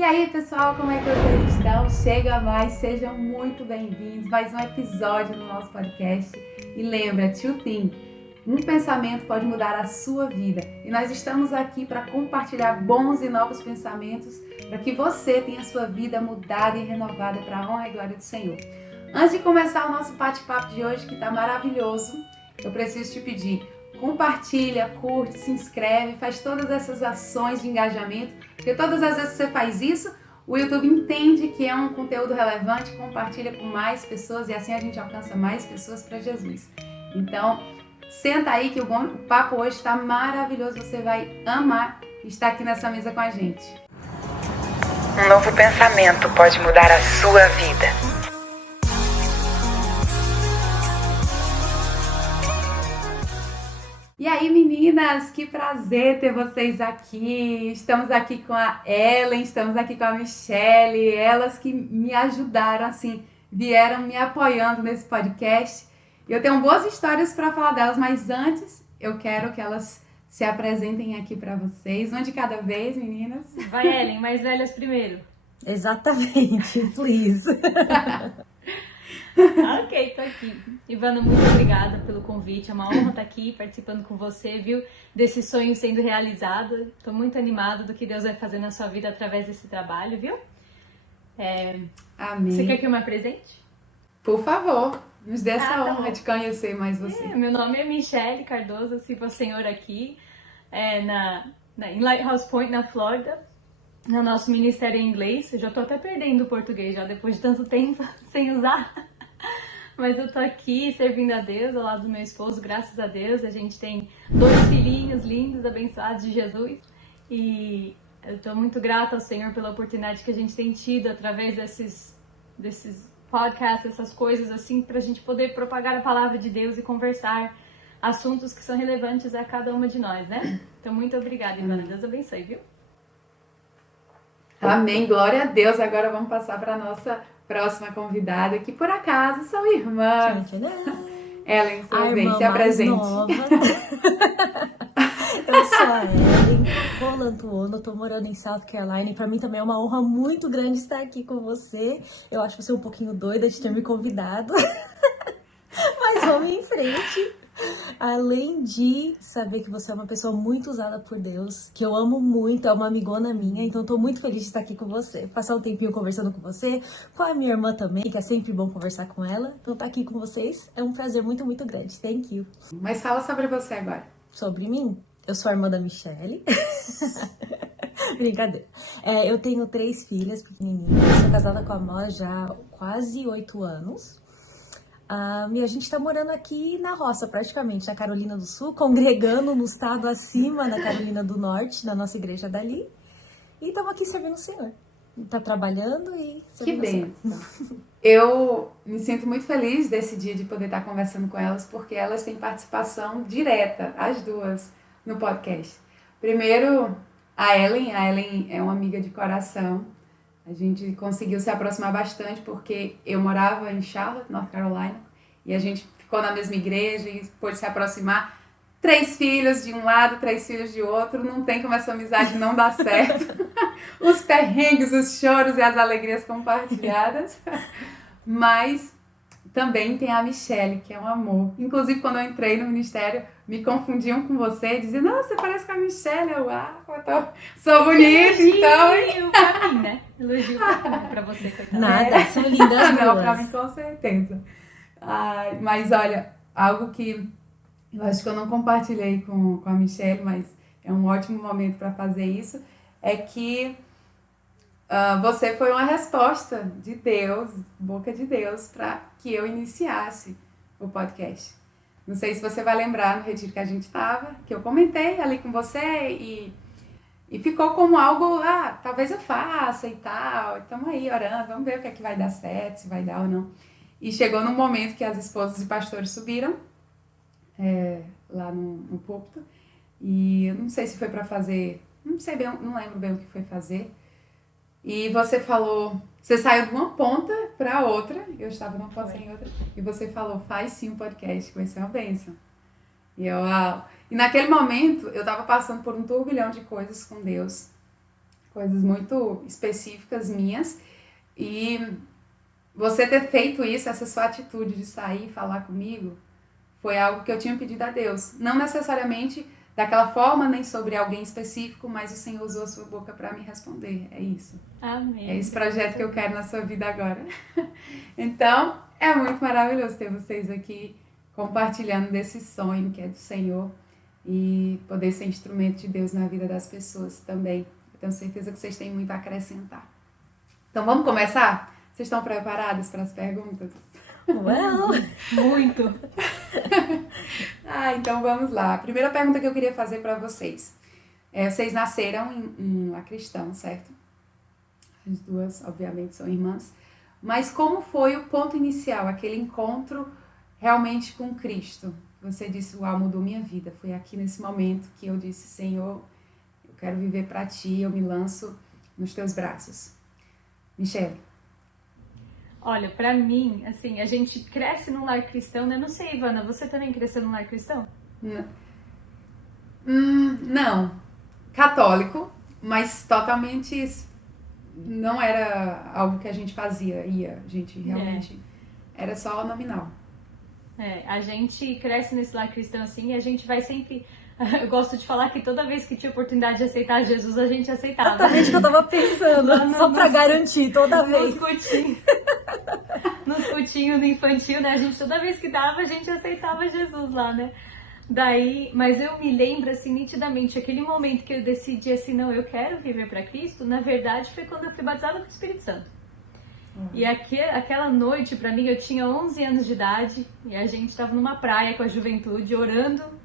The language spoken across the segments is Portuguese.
E aí, pessoal, como é que vocês estão? Chega mais, sejam muito bem-vindos. Mais um episódio no nosso podcast. E lembra, Two Things, um pensamento pode mudar a sua vida. E nós estamos aqui para compartilhar bons e novos pensamentos para que você tenha a sua vida mudada e renovada para a honra e glória do Senhor. Antes de começar o nosso bate-papo de hoje, que está maravilhoso, eu preciso te pedir, compartilha, curte, se inscreve, faz todas essas ações de engajamento, porque todas as vezes que você faz isso, o YouTube entende que é um conteúdo relevante, compartilha com mais pessoas e assim a gente alcança mais pessoas para Jesus. Então, senta aí que o papo hoje está maravilhoso, você vai amar estar aqui nessa mesa com a gente. Um novo pensamento pode mudar a sua vida. E aí, meninas, que prazer ter vocês aqui. Estamos aqui com a Ellen, estamos aqui com a Michelle, elas que me ajudaram, assim, vieram me apoiando nesse podcast. Eu tenho boas histórias para falar delas, mas antes eu quero que elas se apresentem aqui para vocês. Uma de cada vez, meninas. Vai, Ellen, mais velhas primeiro. Exatamente, please. Ok, tô aqui. Ivana, muito obrigada pelo convite. É uma honra estar aqui participando com você, viu? Desse sonho sendo realizado. Tô muito animada do que Deus vai fazer na sua vida através desse trabalho, viu? Amém. Você quer que eu me apresente? Por favor, nos dê essa tá honra bom. de conhecer mais você. Meu nome é Michelle Cardoso, sirvo ao Senhor aqui em Lighthouse Point, na Flórida. No nosso ministério em inglês. Eu já tô até perdendo o português já depois de tanto tempo sem usar. Mas eu tô aqui servindo a Deus ao lado do meu esposo, graças a Deus. A gente tem 2 filhinhos lindos, abençoados de Jesus. E eu tô muito grata ao Senhor pela oportunidade que a gente tem tido através desses podcasts, essas coisas assim, pra gente poder propagar a palavra de Deus e conversar assuntos que são relevantes a cada uma de nós, né? Então, muito obrigada, Ivana. Deus abençoe, viu? Amém, glória a Deus. Agora vamos passar para a nossa próxima convidada, que por acaso são irmãs. Ellen, sua vez, se apresente. Nova. Eu sou a Ellen Colantuono, eu tô morando em South Carolina e pra mim também é uma honra muito grande estar aqui com você. Eu acho você um pouquinho doida de ter me convidado, mas vamos em frente. Além de saber que você é uma pessoa muito usada por Deus, que eu amo muito, é uma amigona minha, então tô muito feliz de estar aqui com você, passar um tempinho conversando com você, com a minha irmã também, que é sempre bom conversar com ela. Então tá aqui com vocês é um prazer muito, muito grande. Thank you. Mas fala sobre você agora. Sobre mim? Eu sou a irmã da Michelle. Brincadeira. Eu tenho 3 filhas pequenininhas, sou casada com a Amora já há quase 8 anos. E a gente tá morando aqui na roça, praticamente, na Carolina do Sul, congregando no estado acima, na Carolina do Norte, na nossa igreja dali. E estamos aqui servindo o Senhor. Tá trabalhando e servindo Que o Senhor. bênção. Eu me sinto muito feliz desse dia de poder estar conversando com elas, porque elas têm participação direta, as duas, no podcast. Primeiro, a Ellen é uma amiga de coração. A gente conseguiu se aproximar bastante porque eu morava em Charlotte, North Carolina, e a gente ficou na mesma igreja e pôde se aproximar. 3 filhos de um lado, 3 filhos de outro, não tem como essa amizade não dar certo. Os perrengues, os choros e as alegrias compartilhadas. Mas também tem a Michelle, que é um amor. Inclusive, quando eu entrei no ministério, me confundiam com você, diziam, não, você parece com a Michelle. Eu sou bonita, então... Elogio pra mim, né? Elogio pra você, coitada. Nada, são lindas Não, duas. pra mim, com certeza. Mas olha, algo que eu acho que eu não compartilhei com a Michelle, mas é um ótimo momento para fazer isso, é que você foi uma resposta de Deus, boca de Deus, para que eu iniciasse o podcast. Não sei se você vai lembrar no retiro que a gente estava, que eu comentei ali com você e ficou como algo, talvez eu faça e tal, estamos aí orando, vamos ver o que é que vai dar certo, se vai dar ou não. E chegou num momento que as esposas e pastores subiram lá no púlpito, e eu não sei se foi para fazer, não lembro bem o que foi fazer, e você falou, você saiu de uma ponta para outra, eu estava numa ponta em outra, e você falou, faz sim um podcast, que vai ser uma bênção. E naquele momento, eu estava passando por um turbilhão de coisas com Deus, coisas muito específicas minhas. E você ter feito isso, essa sua atitude de sair e falar comigo, foi algo que eu tinha pedido a Deus. Não necessariamente daquela forma, nem sobre alguém específico, mas o Senhor usou a sua boca para me responder. É isso. Amém. É esse projeto que eu quero na sua vida agora. Então, é muito maravilhoso ter vocês aqui compartilhando desse sonho que é do Senhor e poder ser instrumento de Deus na vida das pessoas também. Eu tenho certeza que vocês têm muito a acrescentar. Então, vamos começar? Vocês estão preparados para as perguntas? Well, Muito. Então vamos lá. A primeira pergunta que eu queria fazer para vocês. Vocês nasceram em La Cristão, certo? As duas, obviamente, são irmãs. Mas como foi o ponto inicial, aquele encontro realmente com Cristo? Você disse, uau, mudou minha vida. Foi aqui nesse momento que eu disse, Senhor, eu quero viver para Ti, eu me lanço nos Teus braços. Michele. Olha, pra mim, assim, a gente cresce num lar cristão, né? Não sei, Ivana, você também cresceu num lar cristão? Não. Católico, mas totalmente não era algo que a gente fazia, a gente realmente era só nominal. A gente cresce nesse lar cristão assim e a gente vai sempre... Eu gosto de falar que toda vez que tinha oportunidade de aceitar Jesus, a gente aceitava. exatamente o que eu tava pensando, só pra garantir toda vez. Nos cultinhos do infantil, né? Toda vez que dava, a gente aceitava Jesus lá, né? Daí, mas eu me lembro, assim, nitidamente, aquele momento que eu decidi, assim, não, eu quero viver para Cristo, na verdade, foi quando eu fui batizada com o Espírito Santo. E aquela noite, pra mim, eu tinha 11 anos de idade, e a gente tava numa praia com a juventude, orando.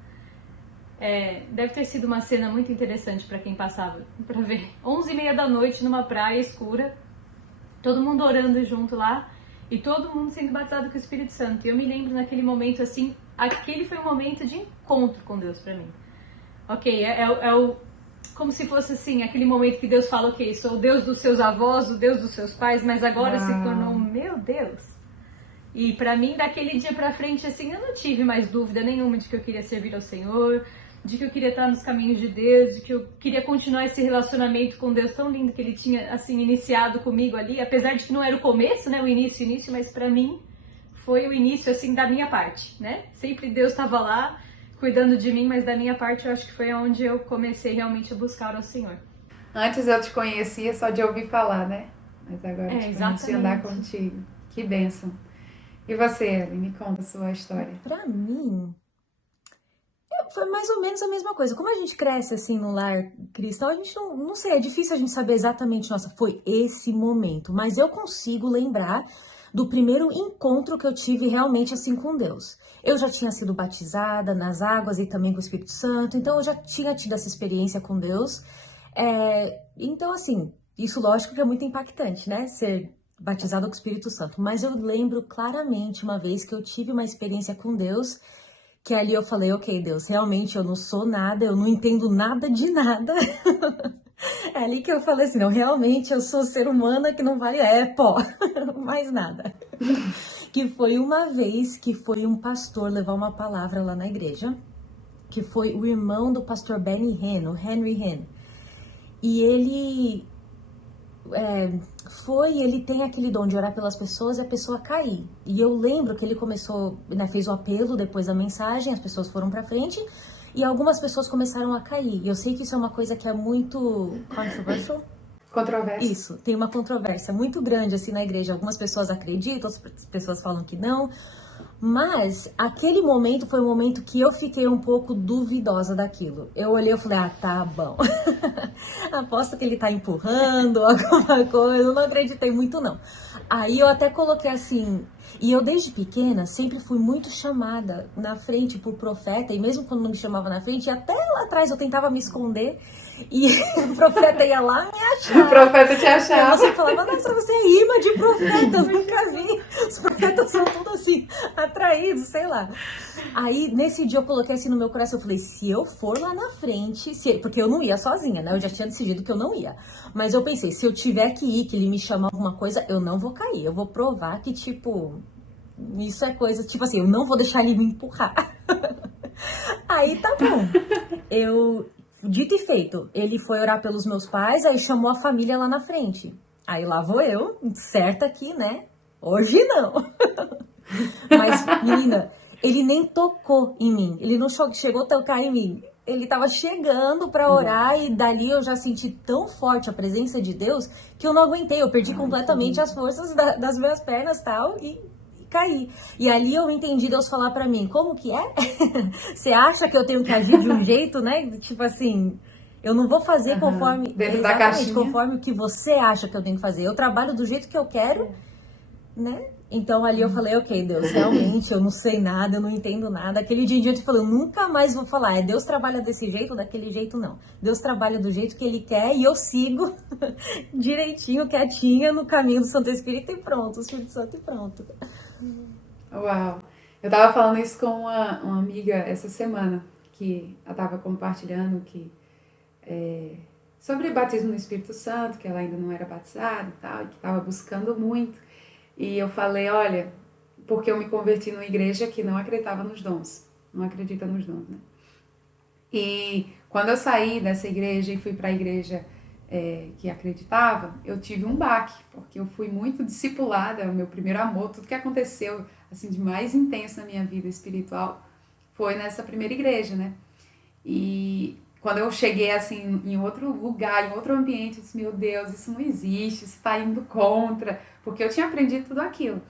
Deve ter sido uma cena muito interessante para quem passava, para ver. 11h30 da noite, numa praia escura, todo mundo orando junto lá, e todo mundo sendo batizado com o Espírito Santo. E eu me lembro naquele momento, assim, aquele foi um momento de encontro com Deus pra mim. Ok, como se fosse assim, aquele momento que Deus fala, ok, sou o Deus dos seus avós, o Deus dos seus pais, mas agora se tornou, meu Deus. E pra mim, daquele dia pra frente, assim, eu não tive mais dúvida nenhuma de que eu queria servir ao Senhor, de que eu queria estar nos caminhos de Deus, de que eu queria continuar esse relacionamento com Deus tão lindo que Ele tinha, assim, iniciado comigo ali, apesar de que não era o começo, né, o início, mas pra mim foi o início, assim, da minha parte, né? Sempre Deus estava lá, cuidando de mim, mas da minha parte eu acho que foi onde eu comecei realmente a buscar ao Senhor. Antes eu te conhecia só de ouvir falar, né? Mas agora eu te conheci andar contigo. Que bênção. E você, Ellen, me conta a sua história. Pra mim, foi mais ou menos a mesma coisa. Como a gente cresce assim no lar cristão, a gente não sei, é difícil a gente saber exatamente, nossa, foi esse momento. Mas eu consigo lembrar do primeiro encontro que eu tive realmente assim com Deus. Eu já tinha sido batizada nas águas e também com o Espírito Santo, então eu já tinha tido essa experiência com Deus. Então, assim, isso lógico que é muito impactante, né? Ser batizado com o Espírito Santo. Mas eu lembro claramente uma vez que eu tive uma experiência com Deus, que ali eu falei, ok, Deus, realmente eu não sou nada, eu não entendo nada de nada. É ali que eu falei assim, não, realmente eu sou ser humana que não vale pó, mais nada. Que foi uma vez que foi um pastor levar uma palavra lá na igreja, que foi o irmão do pastor Benny Hinn, o Henry Hinn. E ele ele tem aquele dom de orar pelas pessoas e a pessoa cair. E eu lembro que ele começou, né, fez o apelo depois da mensagem, as pessoas foram pra frente e algumas pessoas começaram a cair. E eu sei que isso é uma coisa que é muito controversial. Controvérsia. Isso, tem uma controvérsia muito grande assim na igreja. Algumas pessoas acreditam, outras pessoas falam que não. Mas aquele momento foi um momento que eu fiquei um pouco duvidosa daquilo. Eu olhei e falei, tá bom. Aposto que ele tá empurrando alguma coisa. Eu não acreditei muito, não. Aí eu até coloquei assim... E eu desde pequena sempre fui muito chamada na frente por profeta. E mesmo quando não me chamava na frente, até lá atrás eu tentava me esconder. E o profeta ia lá me achar. O profeta te achava. Você falava, nossa, você é imã de profeta, eu nunca vi. Os profetas são tudo assim, atraídos, sei lá. Aí, nesse dia eu coloquei assim no meu coração, eu falei, se eu for lá na frente, porque eu não ia sozinha, né? Eu já tinha decidido que eu não ia. Mas eu pensei, se eu tiver que ir, que ele me chamar alguma coisa, eu não vou cair. Eu vou provar que, tipo, isso é coisa, tipo assim, eu não vou deixar ele me empurrar. Aí, tá bom. Eu Dito e feito, ele foi orar pelos meus pais, aí chamou a família lá na frente. Aí lá vou eu, certa aqui, né? Hoje não. Mas, menina, ele nem tocou em mim. Ele não chegou a tocar em mim. Ele tava chegando pra orar e dali eu já senti tão forte a presença de Deus que eu não aguentei. Eu perdi completamente as forças das minhas pernas tal, e caí. E ali eu entendi Deus falar pra mim, como que é? Você acha que eu tenho que agir de um jeito, né? Tipo assim, eu não vou fazer conforme... Dentro da caixinha. Conforme o que você acha que eu tenho que fazer. Eu trabalho do jeito que eu quero, né? Então ali eu falei, ok, Deus, realmente eu não sei nada, eu não entendo nada. Aquele dia em diante eu falei, eu nunca mais vou falar, Deus trabalha desse jeito ou daquele jeito, não. Deus trabalha do jeito que Ele quer e eu sigo direitinho, quietinha, no caminho do Santo Espírito e pronto, o Espírito Santo e pronto. Uau! Eu tava falando isso com uma amiga essa semana, que ela tava compartilhando sobre batismo no Espírito Santo, que ela ainda não era batizada e tal, e que tava buscando muito. E eu falei, olha, porque eu me converti numa igreja que não acreditava nos dons, não acredita nos dons, né? E quando eu saí dessa igreja e fui para a igreja que acreditava, eu tive um baque, porque eu fui muito discipulada, o meu primeiro amor, tudo que aconteceu assim de mais intenso na minha vida espiritual foi nessa primeira igreja, né? E quando eu cheguei assim em outro lugar, em outro ambiente, eu disse, meu Deus, isso não existe, isso está indo contra, porque eu tinha aprendido tudo aquilo.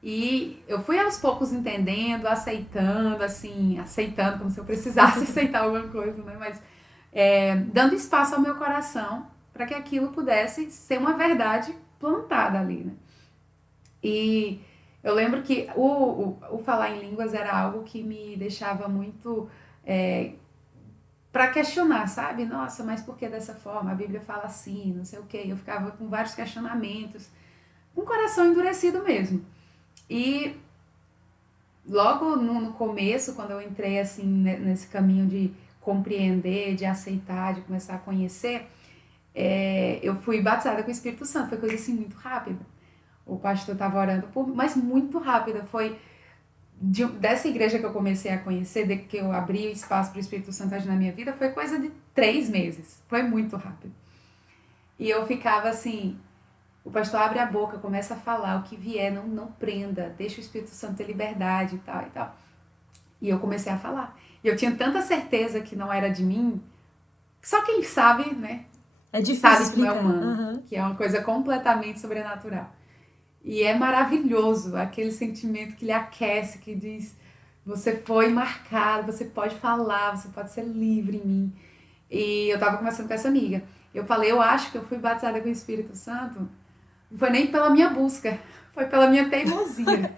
E eu fui aos poucos entendendo, aceitando como se eu precisasse aceitar alguma coisa, né? Mas dando espaço ao meu coração para que aquilo pudesse ser uma verdade plantada ali, né? E eu lembro que o falar em línguas era algo que me deixava muito... para questionar, sabe? Nossa, mas por que dessa forma? A Bíblia fala assim, não sei o quê. Eu ficava com vários questionamentos, com o coração endurecido mesmo. E logo no começo, quando eu entrei assim nesse caminho de compreender, de aceitar, de começar a conhecer, eu fui batizada com o Espírito Santo. Foi coisa assim muito rápida. O pastor estava orando mas muito rápida. Foi dessa igreja que eu comecei a conhecer, de que eu abri o espaço para o Espírito Santo agir na minha vida, foi coisa de 3 meses. Foi muito rápido. E eu ficava assim, o pastor abre a boca, começa a falar, o que vier, não prenda, deixa o Espírito Santo ter liberdade e tal e tal. E eu comecei a falar. E eu tinha tanta certeza que não era de mim, só quem sabe, né? É difícil sabe explicar. que não é humano, que é uma coisa completamente sobrenatural. E é maravilhoso aquele sentimento que lhe aquece, que diz, você foi marcado, você pode falar, você pode ser livre em mim. E eu tava conversando com essa amiga. Eu falei, eu acho que eu fui batizada com o Espírito Santo, não foi nem pela minha busca, foi pela minha teimosia.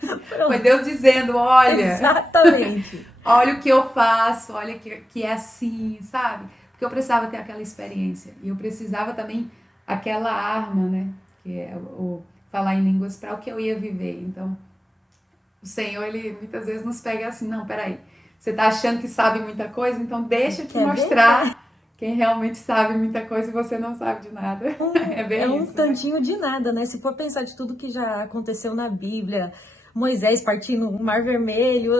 Foi Deus dizendo, olha... Exatamente. Olha o que eu faço, olha que é assim, sabe? Porque eu precisava ter aquela experiência. E eu precisava também aquela arma, né? Que é o falar em línguas para o que eu ia viver. Então, o Senhor, Ele muitas vezes nos pega assim, não, peraí, você tá achando que sabe muita coisa? Então deixa eu te mostrar quem realmente sabe muita coisa e você não sabe de nada. É bem isso. Um tantinho de nada, né? Se for pensar de tudo que já aconteceu na Bíblia, Moisés partindo o Mar Vermelho,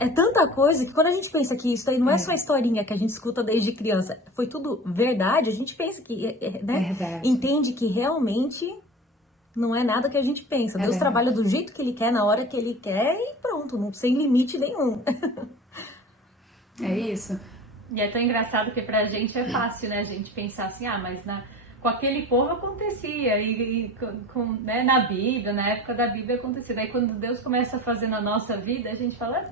é tanta coisa que quando a gente pensa que isso aí não é só historinha que a gente escuta desde criança, foi tudo verdade, a gente pensa que, né? Entende que realmente... Não é nada que a gente pensa. Deus trabalha do jeito que Ele quer, na hora que Ele quer e pronto, sem limite nenhum. É isso. E é tão engraçado que pra gente é fácil, né? A gente pensar assim, mas com aquele povo acontecia. Né, na Bíblia, na época da Bíblia acontecia. Daí quando Deus começa a fazer na nossa vida, a gente fala...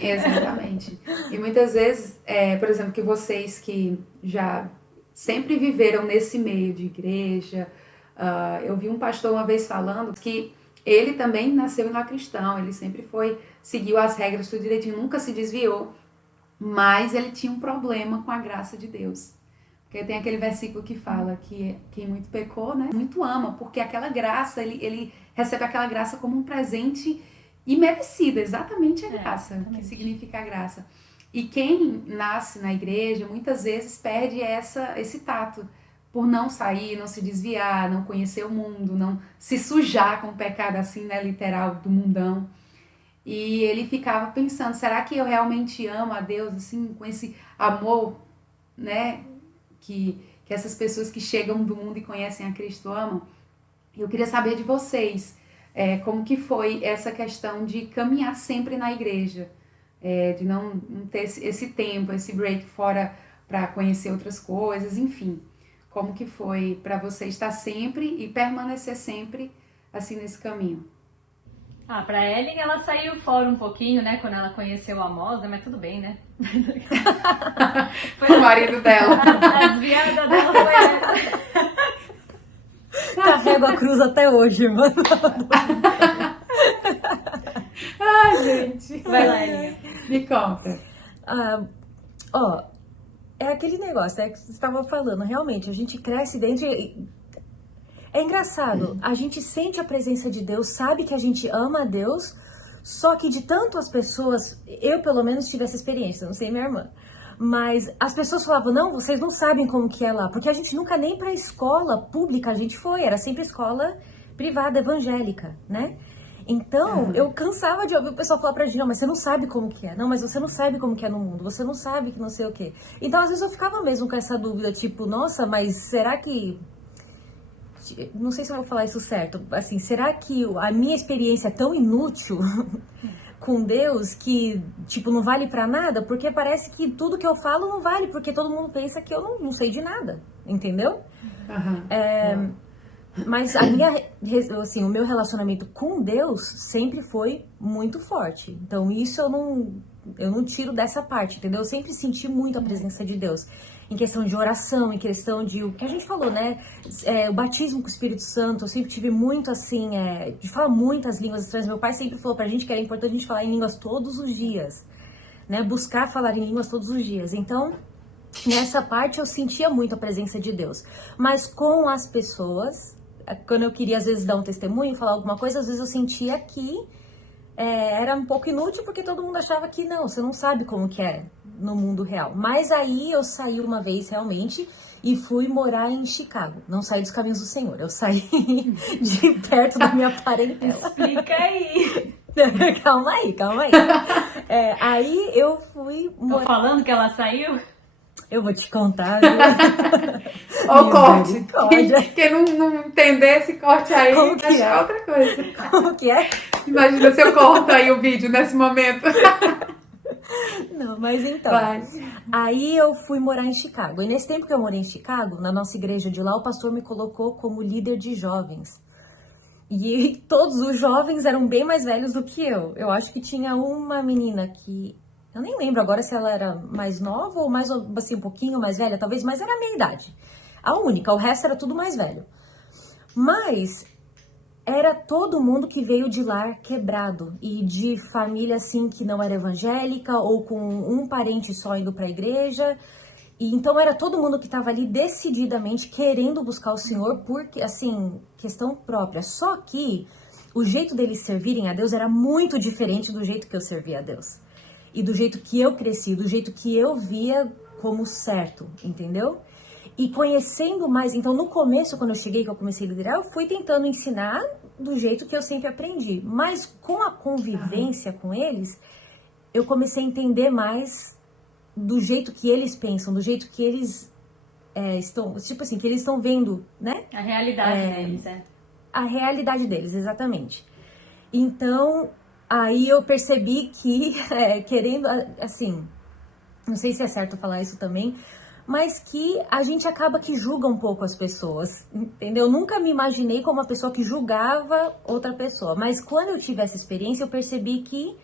Exatamente. E muitas vezes, por exemplo, que vocês que já sempre viveram nesse meio de igreja... eu vi um pastor uma vez falando que ele também nasceu em lar cristão, ele sempre seguiu as regras tudo direitinho, nunca se desviou, mas ele tinha um problema com a graça de Deus. Porque tem aquele versículo que fala que quem muito pecou, né, muito ama, porque aquela graça, ele recebe aquela graça como um presente imerecido, exatamente a graça, que significa a graça. E quem nasce na igreja, muitas vezes perde esse tato, por não sair, não se desviar, não conhecer o mundo, não se sujar com o pecado assim, né, literal, do mundão. E ele ficava pensando, será que eu realmente amo a Deus, assim, com esse amor, né, que essas pessoas que chegam do mundo e conhecem a Cristo amam? Eu queria saber de vocês, como que foi essa questão de caminhar sempre na igreja, de não ter esse tempo, esse break fora para conhecer outras coisas, enfim. Como que foi para você estar sempre e permanecer sempre assim nesse caminho? Pra Ellen, ela saiu fora um pouquinho, né, quando ela conheceu a Mosa, mas tudo bem, né? Foi o marido dela. A desviada dela foi essa. Carrego a cruz até hoje, mano. Ai, gente. Vai lá, Elinha. Me conta. É aquele negócio, que você estava falando, realmente, a gente cresce dentro. É engraçado, a gente sente a presença de Deus, sabe que a gente ama a Deus, só que de tanto as pessoas, eu pelo menos tive essa experiência, não sei minha irmã, mas as pessoas falavam, não, vocês não sabem como que é lá, porque a gente nunca nem pra escola pública a gente foi, era sempre escola privada, evangélica, né? Então, eu cansava de ouvir o pessoal falar pra gente, não, mas você não sabe como que é, não, mas você não sabe como que é no mundo, você não sabe que não sei o quê. Então, às vezes eu ficava mesmo com essa dúvida, tipo, nossa, mas será que... Não sei se eu vou falar isso certo, assim, será que a minha experiência é tão inútil com Deus que, tipo, não vale pra nada? Porque parece que tudo que eu falo não vale, porque todo mundo pensa que eu não sei de nada, entendeu? Mas assim, o meu relacionamento com Deus sempre foi muito forte. Então, isso eu não tiro dessa parte, entendeu? Eu sempre senti muito a presença de Deus. Em questão de oração, em questão de o que a gente falou, né? O batismo com o Espírito Santo, eu sempre tive muito assim, de falar muitas línguas estranhas. Meu pai sempre falou pra gente que era importante a gente falar em línguas todos os dias, né? Buscar falar em línguas todos os dias. Então, nessa parte eu sentia muito a presença de Deus. Mas com as pessoas, quando eu queria às vezes dar um testemunho, falar alguma coisa, às vezes eu sentia que era um pouco inútil, porque todo mundo achava que não, você não sabe como que é no mundo real. Mas aí eu saí uma vez realmente e fui morar em Chicago. Não saí dos caminhos do Senhor, eu saí de perto da minha parentela. Explica aí. Calma aí. Aí eu fui morar... Tô falando que ela saiu? Eu vou te contar, viu? Ó o corte. Quem não entender esse corte aí, como que é outra coisa. Como que é? Imagina se eu corto aí o vídeo nesse momento. Não, mas então. Vai. Aí eu fui morar em Chicago. E nesse tempo que eu morei em Chicago, na nossa igreja de lá, o pastor me colocou como líder de jovens. E todos os jovens eram bem mais velhos do que eu. Eu acho que tinha uma menina que... Eu nem lembro agora se ela era mais nova ou mais, assim, um pouquinho mais velha, talvez, mas era a minha idade. A única, o resto era tudo mais velho. Mas era todo mundo que veio de lar quebrado e de família, assim, que não era evangélica ou com um parente só indo pra igreja. E então era todo mundo que estava ali decididamente querendo buscar o Senhor por, assim, questão própria. Só que o jeito deles servirem a Deus era muito diferente do jeito que eu servia a Deus. E do jeito que eu cresci, do jeito que eu via como certo, entendeu? E conhecendo mais, então no começo, quando eu cheguei, que eu comecei a liderar, eu fui tentando ensinar do jeito que eu sempre aprendi. Mas com a convivência com eles, eu comecei a entender mais do jeito que eles pensam, do jeito que eles estão, tipo assim, que eles estão vendo, né? A realidade deles, A realidade deles, exatamente. Então... Aí eu percebi que, querendo, assim, não sei se é certo falar isso também, mas que a gente acaba que julga um pouco as pessoas, entendeu? Eu nunca me imaginei como uma pessoa que julgava outra pessoa, mas quando eu tive essa experiência eu percebi que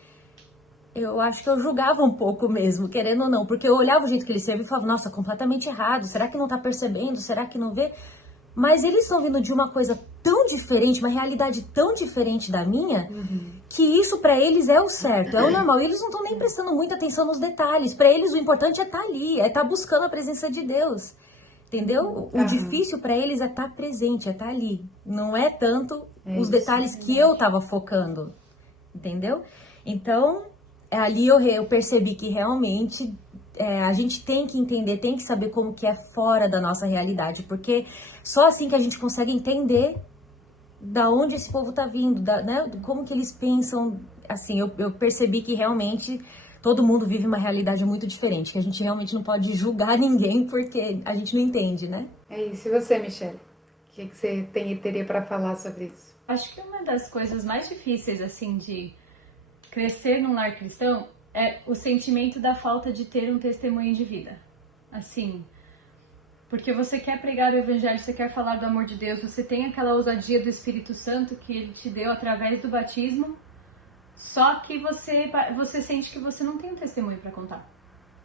eu acho que eu julgava um pouco mesmo, querendo ou não, porque eu olhava o jeito que ele serve e falava, nossa, completamente errado, será que não tá percebendo, será que não vê? Mas eles estão vindo de uma coisa tão diferente, uma realidade tão diferente da minha, que isso pra eles é o certo, é o normal. E eles não estão nem prestando muita atenção nos detalhes. Pra eles o importante é estar ali, é estar buscando a presença de Deus. Entendeu? O difícil pra eles é estar presente, é estar ali. Não é tanto os detalhes que eu tava focando. Entendeu? Então, ali eu percebi que realmente... a gente tem que entender, tem que saber como que é fora da nossa realidade, porque só assim que a gente consegue entender da onde esse povo tá vindo, né? Como que eles pensam assim, eu percebi que realmente todo mundo vive uma realidade muito diferente, que a gente realmente não pode julgar ninguém porque a gente não entende, né? É isso. E você, Michelle? O que você teria para falar sobre isso? Acho que uma das coisas mais difíceis, assim, de crescer num lar cristão é o sentimento da falta de ter um testemunho de vida. Assim, porque você quer pregar o evangelho, você quer falar do amor de Deus, você tem aquela ousadia do Espírito Santo que Ele te deu através do batismo, só que você sente que você não tem um testemunho para contar.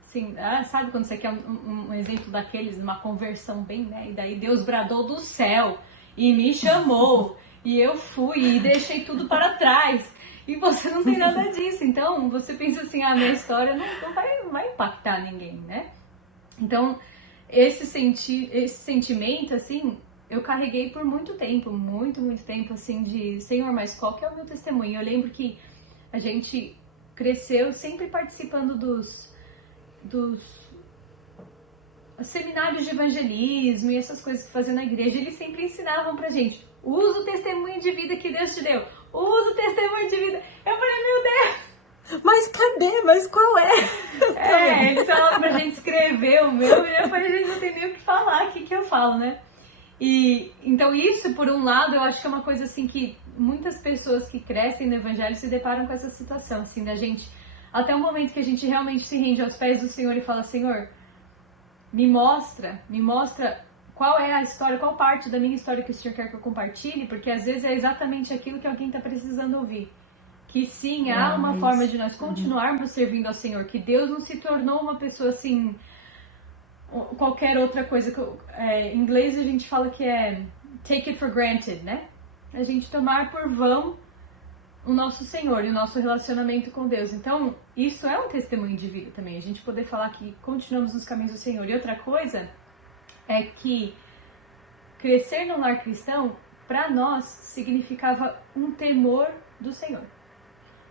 Assim, sabe quando você quer um exemplo daqueles, uma conversão bem, né? E daí Deus bradou do céu e me chamou, e eu fui e deixei tudo para trás. E você não tem nada disso. Então, você pensa assim, a minha história não vai impactar ninguém, né? Então, esse sentimento, assim, eu carreguei por muito tempo, muito tempo, assim, de Senhor, mas qual que é o meu testemunho? Eu lembro que a gente cresceu sempre participando dos seminários de evangelismo e essas coisas que faziam na igreja. Eles sempre ensinavam pra gente, usa o testemunho de vida que Deus te deu. Usa o testemunho de vida. Eu falei, meu Deus! Mas cadê? Mas qual é? Eles falavam pra gente escrever o meu e eu falei, gente, não tem nem o que falar, o que eu falo, né? E então isso, por um lado, eu acho que é uma coisa assim que muitas pessoas que crescem no evangelho se deparam com essa situação, assim, da gente, até o momento que a gente realmente se rende aos pés do Senhor e fala, Senhor, me mostra qual é a história, qual parte da minha história que o Senhor quer que eu compartilhe, porque às vezes é exatamente aquilo que alguém está precisando ouvir. Que sim, há uma forma de nós continuarmos servindo ao Senhor, que Deus não se tornou uma pessoa assim, qualquer outra coisa. Em inglês a gente fala que é take it for granted, né? A gente tomar por vão o nosso Senhor e o nosso relacionamento com Deus. Então, isso é um testemunho de vida também, a gente poder falar que continuamos nos caminhos do Senhor. E outra coisa é que crescer num lar cristão, para nós, significava um temor do Senhor.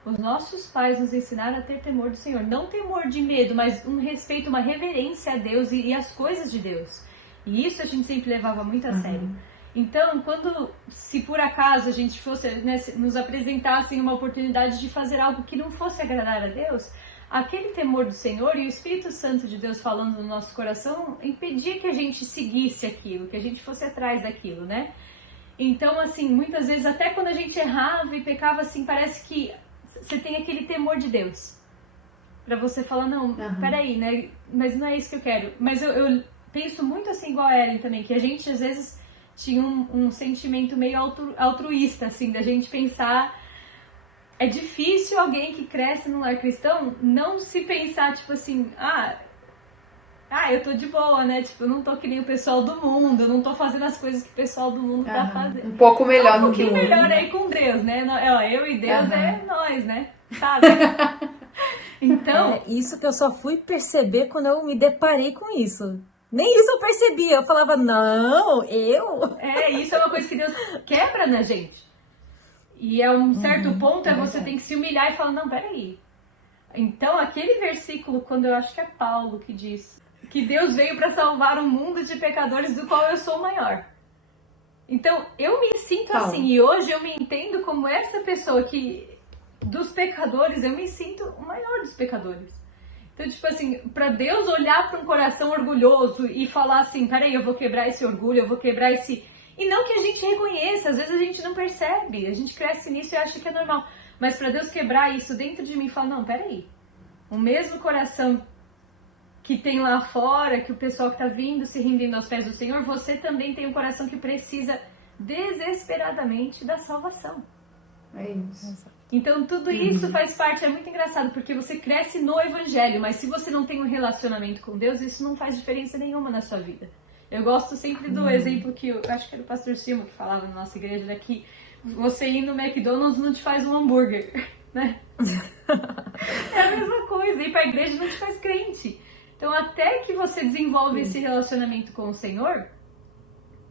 Os nossos pais nos ensinaram a ter temor do Senhor. Não temor de medo, mas um respeito, uma reverência a Deus e às coisas de Deus. E isso a gente sempre levava muito a sério. Então, se por acaso a gente fosse, né, nos apresentassem uma oportunidade de fazer algo que não fosse agradar a Deus, aquele temor do Senhor e o Espírito Santo de Deus falando no nosso coração impedia que a gente seguisse aquilo, que a gente fosse atrás daquilo, né? Então, assim, muitas vezes, até quando a gente errava e pecava, assim, parece que você tem aquele temor de Deus. Pra você falar, não, peraí, né? Mas não é isso que eu quero. Mas eu penso muito assim, igual a Ellen também, que a gente, às vezes, tinha um sentimento meio altruísta, assim, da gente pensar... É difícil alguém que cresce num lar cristão não se pensar, tipo assim, eu tô de boa, né? Tipo, eu não tô que nem o pessoal do mundo, eu não tô fazendo as coisas que o pessoal do mundo tá fazendo. Um pouco melhor do que um pouquinho melhor aí com Deus, né? Eu e Deus é nós, né? Sabe? Então... isso que eu só fui perceber quando eu me deparei com isso. Nem isso eu percebia. Eu falava, não, eu... Isso é uma coisa que Deus quebra na gente. E a um certo ponto você tem que se humilhar e falar, não, peraí. Então, aquele versículo, quando eu acho que é Paulo que diz que Deus veio para salvar um mundo de pecadores do qual eu sou o maior. Então, eu me sinto assim, e hoje eu me entendo como essa pessoa que, dos pecadores, eu me sinto o maior dos pecadores. Então, tipo assim, para Deus olhar para um coração orgulhoso e falar assim, peraí, eu vou quebrar esse orgulho, eu vou quebrar esse... E não que a gente reconheça, às vezes a gente não percebe, a gente cresce nisso e acha que é normal. Mas para Deus quebrar isso dentro de mim e falar, não, peraí, o mesmo coração que tem lá fora, que o pessoal que tá vindo se rendendo aos pés do Senhor, você também tem um coração que precisa desesperadamente da salvação. É isso. Então tudo isso faz parte, é muito engraçado, porque você cresce no Evangelho, mas se você não tem um relacionamento com Deus, isso não faz diferença nenhuma na sua vida. Eu gosto sempre do exemplo que eu acho que era o pastor Silma que falava na nossa igreja, né, que você ir no McDonald's não te faz um hambúrguer, né? É a mesma coisa, ir para a igreja não te faz crente. Então até que você desenvolve esse relacionamento com o Senhor,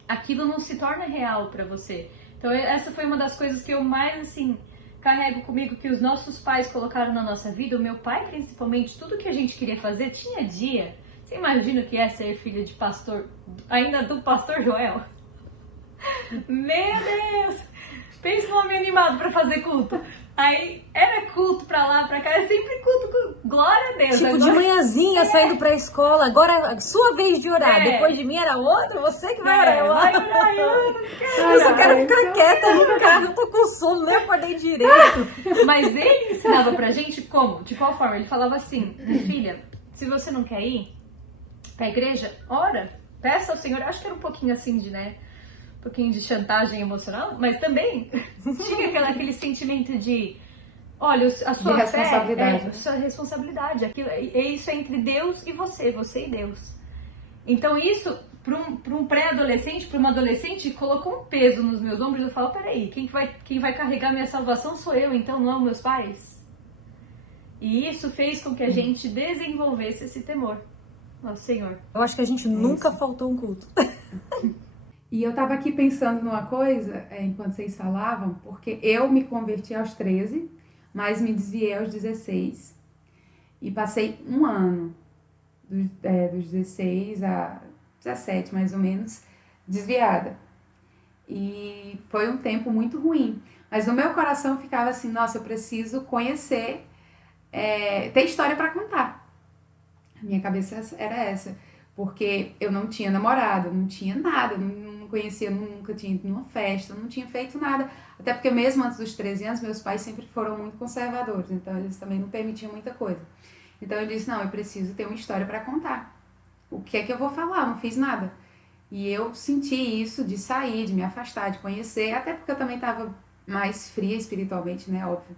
aquilo não se torna real para você. Então essa foi uma das coisas que eu mais, assim, carrego comigo, que os nossos pais colocaram na nossa vida. O meu pai, principalmente, tudo que a gente queria fazer, tinha dia... Você imagina o que é ser filha de pastor, ainda do pastor Joel? Meu Deus! Pensa um homem animado para fazer culto. Aí era culto pra lá, pra cá, é sempre culto com glória a Deus. Tipo, agora... de manhãzinha saindo pra escola, agora é sua vez de orar. Depois de mim era outra, você que vai orar. Vai orar, eu não quero. Eu só quero ficar quieta no carro, eu tô com sono, nem acordei direito. Mas ele ensinava pra gente como? De qual forma? Ele falava assim, minha filha, se você não quer ir pra igreja, ora, peça ao Senhor. Acho que era um pouquinho assim de, né? Um pouquinho de chantagem emocional, mas também tinha aquele sentimento de, olha, a sua de responsabilidade. fé é a sua responsabilidade. Isso é entre Deus e você e Deus. Então isso, para um pré-adolescente, para uma adolescente, colocou um peso nos meus ombros. Eu falo, peraí, quem vai carregar minha salvação sou eu, então não meus pais? E isso fez com que a gente desenvolvesse esse temor ao Senhor. Eu acho que a gente nunca faltou um culto. E eu tava aqui pensando numa coisa, enquanto vocês falavam, porque eu me converti aos 13, mas me desviei aos 16. E passei um ano, dos 16 a 17, mais ou menos, desviada. E foi um tempo muito ruim. Mas no meu coração ficava assim, nossa, eu preciso conhecer, ter história para contar. A minha cabeça era essa. Porque eu não tinha namorado, não tinha nada, não conhecia, nunca tinha ido numa festa, não tinha feito nada. Até porque mesmo antes dos 13 anos, meus pais sempre foram muito conservadores, então eles também não permitiam muita coisa. Então eu disse, não, eu preciso ter uma história para contar. O que é que eu vou falar? Eu não fiz nada. E eu senti isso de sair, de me afastar, de conhecer, até porque eu também estava mais fria espiritualmente, né, óbvio.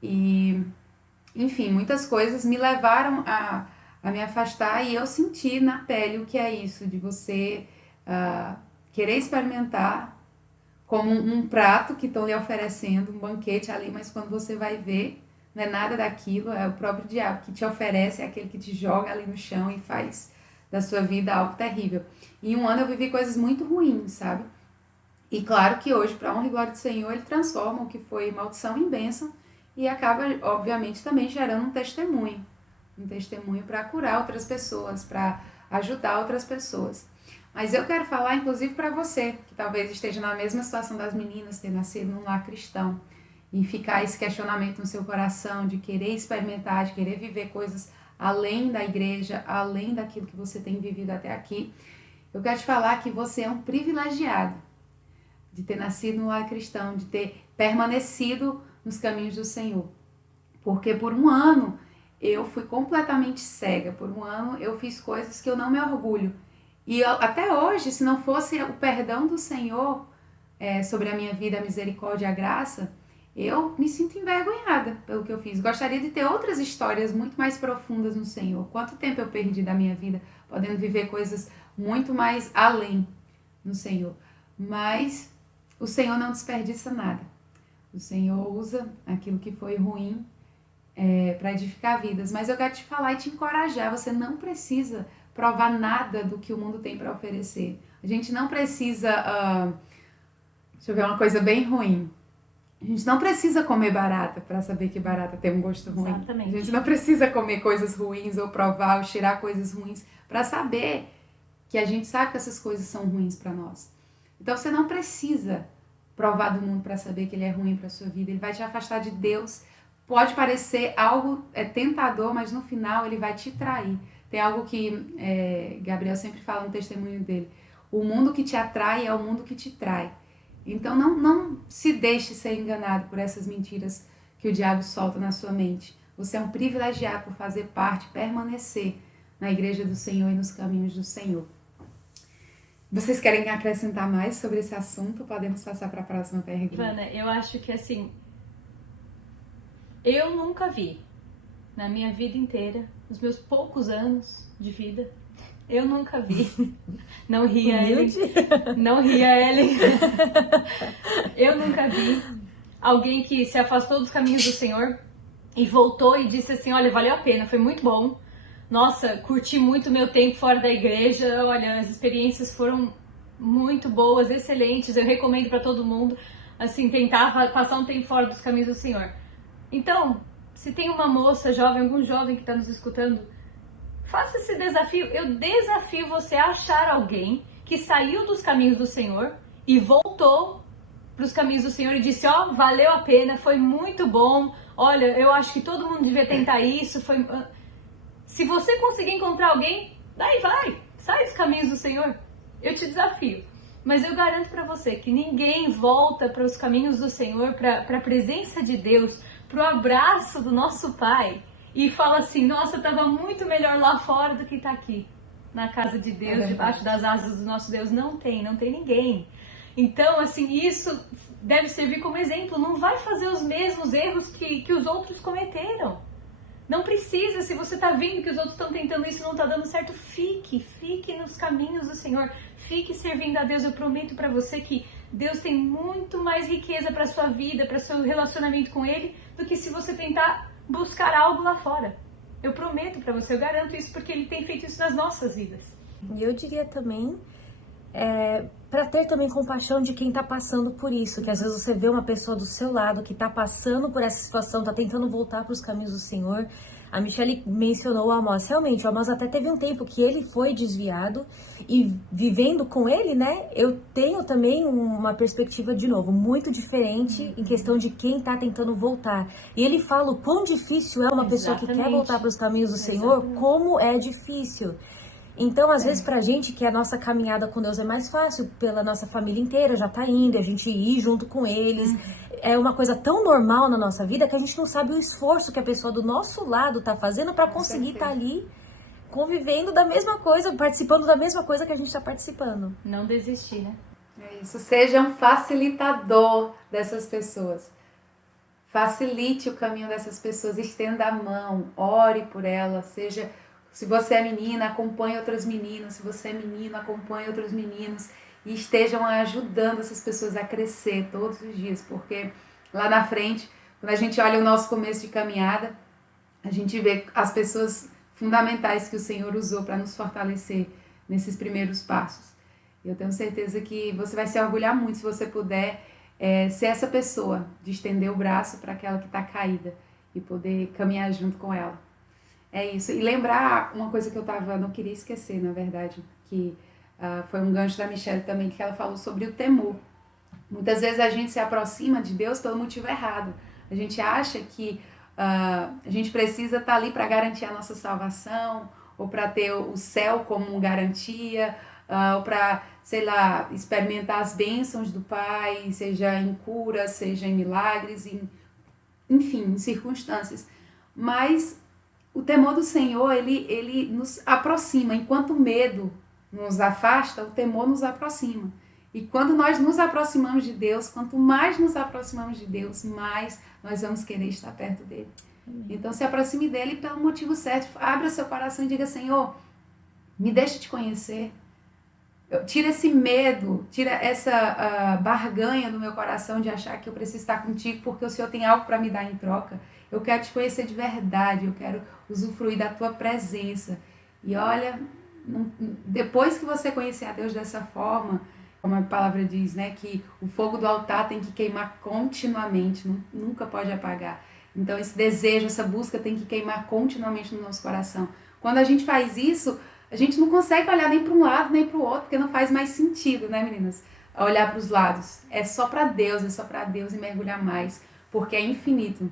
E, enfim, muitas coisas me levaram a me afastar, e eu senti na pele o que é isso, de você querer experimentar como um prato que estão lhe oferecendo, um banquete ali, mas quando você vai ver, não é nada daquilo, é o próprio diabo que te oferece, é aquele que te joga ali no chão e faz da sua vida algo terrível. Em um ano eu vivi coisas muito ruins, sabe? E claro que hoje, para a honra e glória do Senhor, ele transforma o que foi maldição em bênção e acaba, obviamente, também gerando um testemunho para curar outras pessoas, para ajudar outras pessoas. Mas eu quero falar, inclusive, para você, que talvez esteja na mesma situação das meninas, ter nascido num lar cristão, e ficar esse questionamento no seu coração, de querer experimentar, de querer viver coisas além da igreja, além daquilo que você tem vivido até aqui. Eu quero te falar que você é um privilegiado de ter nascido num lar cristão, de ter permanecido nos caminhos do Senhor. Porque por um ano eu fui completamente cega, por um ano eu fiz coisas que eu não me orgulho. E até hoje, se não fosse o perdão do Senhor sobre a minha vida, a misericórdia e a graça, eu me sinto envergonhada pelo que eu fiz. Gostaria de ter outras histórias muito mais profundas no Senhor. Quanto tempo eu perdi da minha vida podendo viver coisas muito mais além no Senhor. Mas o Senhor não desperdiça nada. O Senhor usa aquilo que foi ruim para edificar vidas. Mas eu quero te falar e te encorajar. Você não precisa provar nada do que o mundo tem para oferecer. A gente não precisa... deixa eu ver uma coisa bem ruim. A gente não precisa comer barata para saber que barata tem um gosto ruim. Exatamente. A gente não precisa comer coisas ruins ou provar ou cheirar coisas ruins para saber que a gente sabe que essas coisas são ruins para nós. Então você não precisa provar do mundo para saber que ele é ruim para a sua vida. Ele vai te afastar de Deus. Pode parecer algo tentador, mas no final ele vai te trair. Tem algo que Gabriel sempre fala no testemunho dele. O mundo que te atrai é o mundo que te trai. Então não se deixe ser enganado por essas mentiras que o diabo solta na sua mente. Você é um privilegiado por fazer parte, permanecer na igreja do Senhor e nos caminhos do Senhor. Vocês querem acrescentar mais sobre esse assunto? Podemos passar para a próxima pergunta. Ivana, eu acho que assim, eu nunca vi na minha vida inteira, nos meus poucos anos de vida, eu nunca vi. Não ria, Ellen. Não ria, Ellen. Eu nunca vi alguém que se afastou dos caminhos do Senhor e voltou e disse assim, olha, valeu a pena, foi muito bom. Nossa, curti muito meu tempo fora da igreja. Olha, as experiências foram muito boas, excelentes. Eu recomendo para todo mundo, assim, tentar passar um tempo fora dos caminhos do Senhor. Então, se tem uma moça jovem, algum jovem que está nos escutando, faça esse desafio. Eu desafio você a achar alguém que saiu dos caminhos do Senhor e voltou os caminhos do Senhor e disse, ó, valeu a pena, foi muito bom, olha, eu acho que todo mundo devia tentar isso, foi... Se você conseguir encontrar alguém, daí vai, sai dos caminhos do Senhor, eu te desafio. Mas eu garanto para você que ninguém volta para os caminhos do Senhor, para a presença de Deus, para o abraço do nosso Pai e fala assim, nossa, estava muito melhor lá fora do que está aqui, na casa de Deus, debaixo das asas do nosso Deus. Não tem ninguém. Então, assim, isso deve servir como exemplo. Não vai fazer os mesmos erros que os outros cometeram. Não precisa, se você está vendo que os outros estão tentando isso e não está dando certo, fique nos caminhos do Senhor, fique servindo a Deus. Eu prometo para você que Deus tem muito mais riqueza para sua vida, para seu relacionamento com Ele, do que se você tentar buscar algo lá fora. Eu prometo para você, eu garanto isso, porque Ele tem feito isso nas nossas vidas. E eu diria também, para ter também compaixão de quem está passando por isso, que às vezes você vê uma pessoa do seu lado que está passando por essa situação, está tentando voltar para os caminhos do Senhor. A Michelle mencionou o Amós. Realmente, o Amós até teve um tempo que ele foi desviado e vivendo com ele, né, eu tenho também uma perspectiva, de novo, muito diferente em questão de quem está tentando voltar. E ele fala o quão difícil é uma pessoa que quer voltar para os caminhos do Senhor, como é difícil. Então, às vezes, pra gente, que a nossa caminhada com Deus é mais fácil, pela nossa família inteira já tá indo, a gente ir junto com eles, é uma coisa tão normal na nossa vida que a gente não sabe o esforço que a pessoa do nosso lado tá fazendo pra conseguir estar ali, convivendo da mesma coisa, participando da mesma coisa que a gente tá participando. Não desistir, né? É isso, seja um facilitador dessas pessoas. Facilite o caminho dessas pessoas, estenda a mão, ore por elas, seja... Se você é menina, acompanhe outras meninas. Se você é menino, acompanhe outros meninos. E estejam ajudando essas pessoas a crescer todos os dias. Porque lá na frente, quando a gente olha o nosso começo de caminhada, a gente vê as pessoas fundamentais que o Senhor usou para nos fortalecer nesses primeiros passos. Eu tenho certeza que você vai se orgulhar muito se você puder ser essa pessoa, de estender o braço para aquela que está caída e poder caminhar junto com ela. É isso. E lembrar uma coisa que eu não queria esquecer, na verdade, que foi um gancho da Michelle também, que ela falou sobre o temor. Muitas vezes a gente se aproxima de Deus pelo motivo errado. A gente acha que a gente precisa estar ali para garantir a nossa salvação, ou para ter o céu como garantia, ou para, sei lá, experimentar as bênçãos do Pai, seja em cura, seja em milagres, enfim, em circunstâncias. Mas o temor do Senhor, ele nos aproxima. Enquanto o medo nos afasta, o temor nos aproxima. E quando nós nos aproximamos de Deus, quanto mais nos aproximamos de Deus, mais nós vamos querer estar perto dele. Então se aproxime dele pelo motivo certo. Abra seu coração e diga, Senhor, me deixa te conhecer. Tira esse medo, tira essa barganha do meu coração de achar que eu preciso estar contigo porque o Senhor tem algo para me dar em troca. Eu quero te conhecer de verdade, eu quero usufruir da tua presença. E olha, depois que você conhecer a Deus dessa forma, como a palavra diz, né, que o fogo do altar tem que queimar continuamente, nunca pode apagar. Então esse desejo, essa busca tem que queimar continuamente no nosso coração. Quando a gente faz isso, a gente não consegue olhar nem para um lado nem para o outro, porque não faz mais sentido, né, meninas? Olhar para os lados. É só para Deus e mergulhar mais, porque é infinito.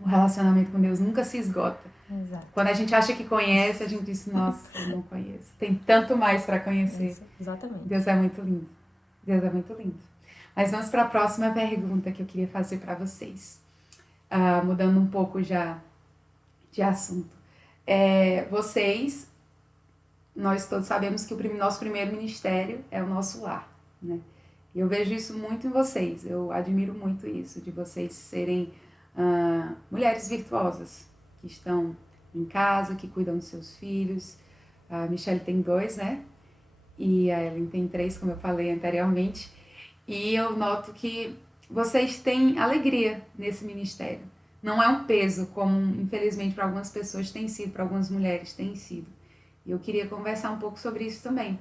O relacionamento com Deus nunca se esgota. Exato. Quando a gente acha que conhece, a gente diz, nossa, eu não conheço. Tem tanto mais para conhecer. Exatamente. Deus é muito lindo. Deus é muito lindo. Mas vamos para a próxima pergunta que eu queria fazer para vocês. Mudando um pouco já de assunto. Nós todos sabemos que o nosso primeiro ministério é o nosso lar, né? E eu vejo isso muito em vocês. Eu admiro muito isso, de vocês serem mulheres virtuosas, que estão em casa, que cuidam dos seus filhos. A Michelle tem 2, né? E a Ellen tem 3, como eu falei anteriormente. E eu noto que vocês têm alegria nesse ministério. Não é um peso, como infelizmente para algumas pessoas tem sido, para algumas mulheres tem sido. E eu queria conversar um pouco sobre isso também.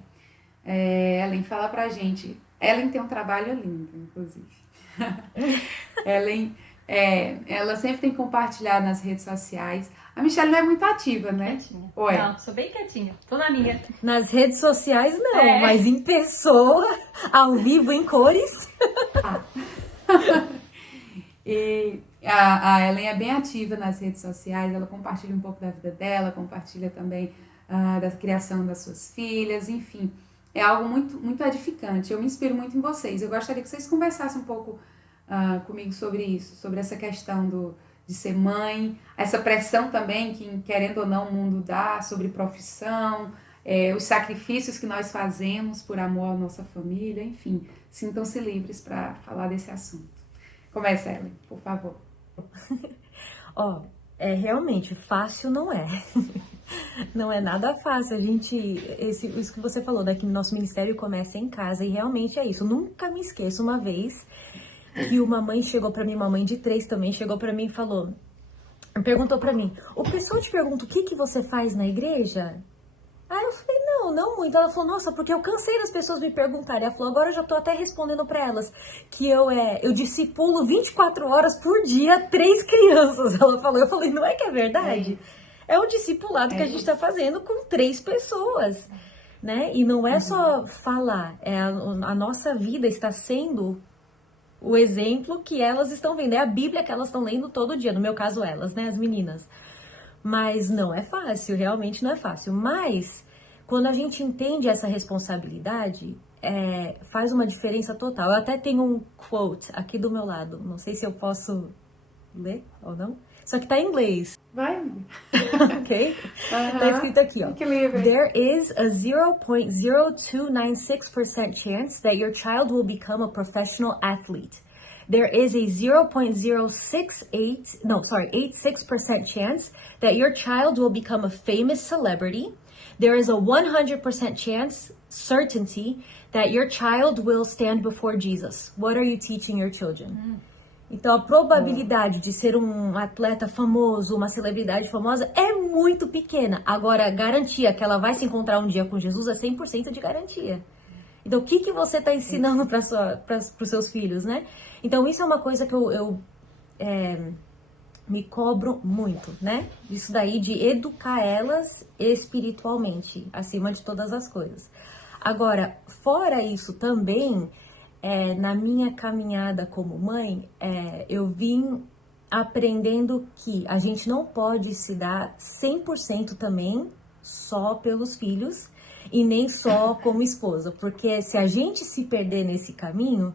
Ellen, fala pra gente. Ellen tem um trabalho lindo, inclusive. Ellen Ela sempre tem compartilhado nas redes sociais. A Michelle não é muito ativa, né? Quietinha. Ou é? Não, sou bem quietinha. Tô na minha. Nas redes sociais não, É. mas em pessoa, ao vivo, em cores. E a Ellen é bem ativa nas redes sociais, ela compartilha um pouco da vida dela, compartilha também da criação das suas filhas, enfim. É algo muito, muito edificante. Eu me inspiro muito em vocês. Eu gostaria que vocês conversassem um pouco comigo sobre isso, sobre essa questão de ser mãe, essa pressão também que, querendo ou não, o mundo dá sobre profissão, os sacrifícios que nós fazemos por amor à nossa família, enfim. Sintam-se livres para falar desse assunto. Comece, Ellen, por favor. Ó, realmente, fácil não é. Não é nada fácil. Isso que você falou, né, que nosso ministério começa em casa, e realmente é isso. Eu nunca me esqueço uma vez que uma mãe chegou pra mim, uma mãe de 3 também, chegou pra mim e perguntou pra mim: o pessoal te pergunta o que você faz na igreja? Aí eu falei, não muito. Ela falou, nossa, porque eu cansei das pessoas me perguntarem. Ela falou, agora eu já tô até respondendo pra elas que eu discipulo 24 horas por dia 3 crianças. Ela falou, eu falei, não é que é verdade? É o discipulado que a gente tá fazendo com 3 pessoas, né? E não é só falar, a nossa vida está sendo o exemplo que elas estão vendo. É a Bíblia que elas estão lendo todo dia. No meu caso, elas, né, as meninas. Mas não é fácil, realmente não é fácil. Mas, quando a gente entende essa responsabilidade, faz uma diferença total. Eu até tenho um quote aqui do meu lado. Não sei se eu posso ler ou não. Só que tá em inglês. Vai. Ok? Tá escrito aqui, ó. Que livre. There is a 0.0296% chance that your child will become a professional athlete. There is a 86% chance that your child will become a famous celebrity. There is a 100% certainty that your child will stand before Jesus. What are you teaching your children? Então, a probabilidade de ser um atleta famoso, uma celebridade famosa, é muito pequena. Agora, a garantia que ela vai se encontrar um dia com Jesus é 100% de garantia. Então, o que você está ensinando para os seus filhos, né? Então, isso é uma coisa que eu me cobro muito, né? Isso daí de educar elas espiritualmente, acima de todas as coisas. Agora, fora isso também, na minha caminhada como mãe, eu vim aprendendo que a gente não pode se dar 100% também só pelos filhos, e nem só como esposa, porque se a gente se perder nesse caminho,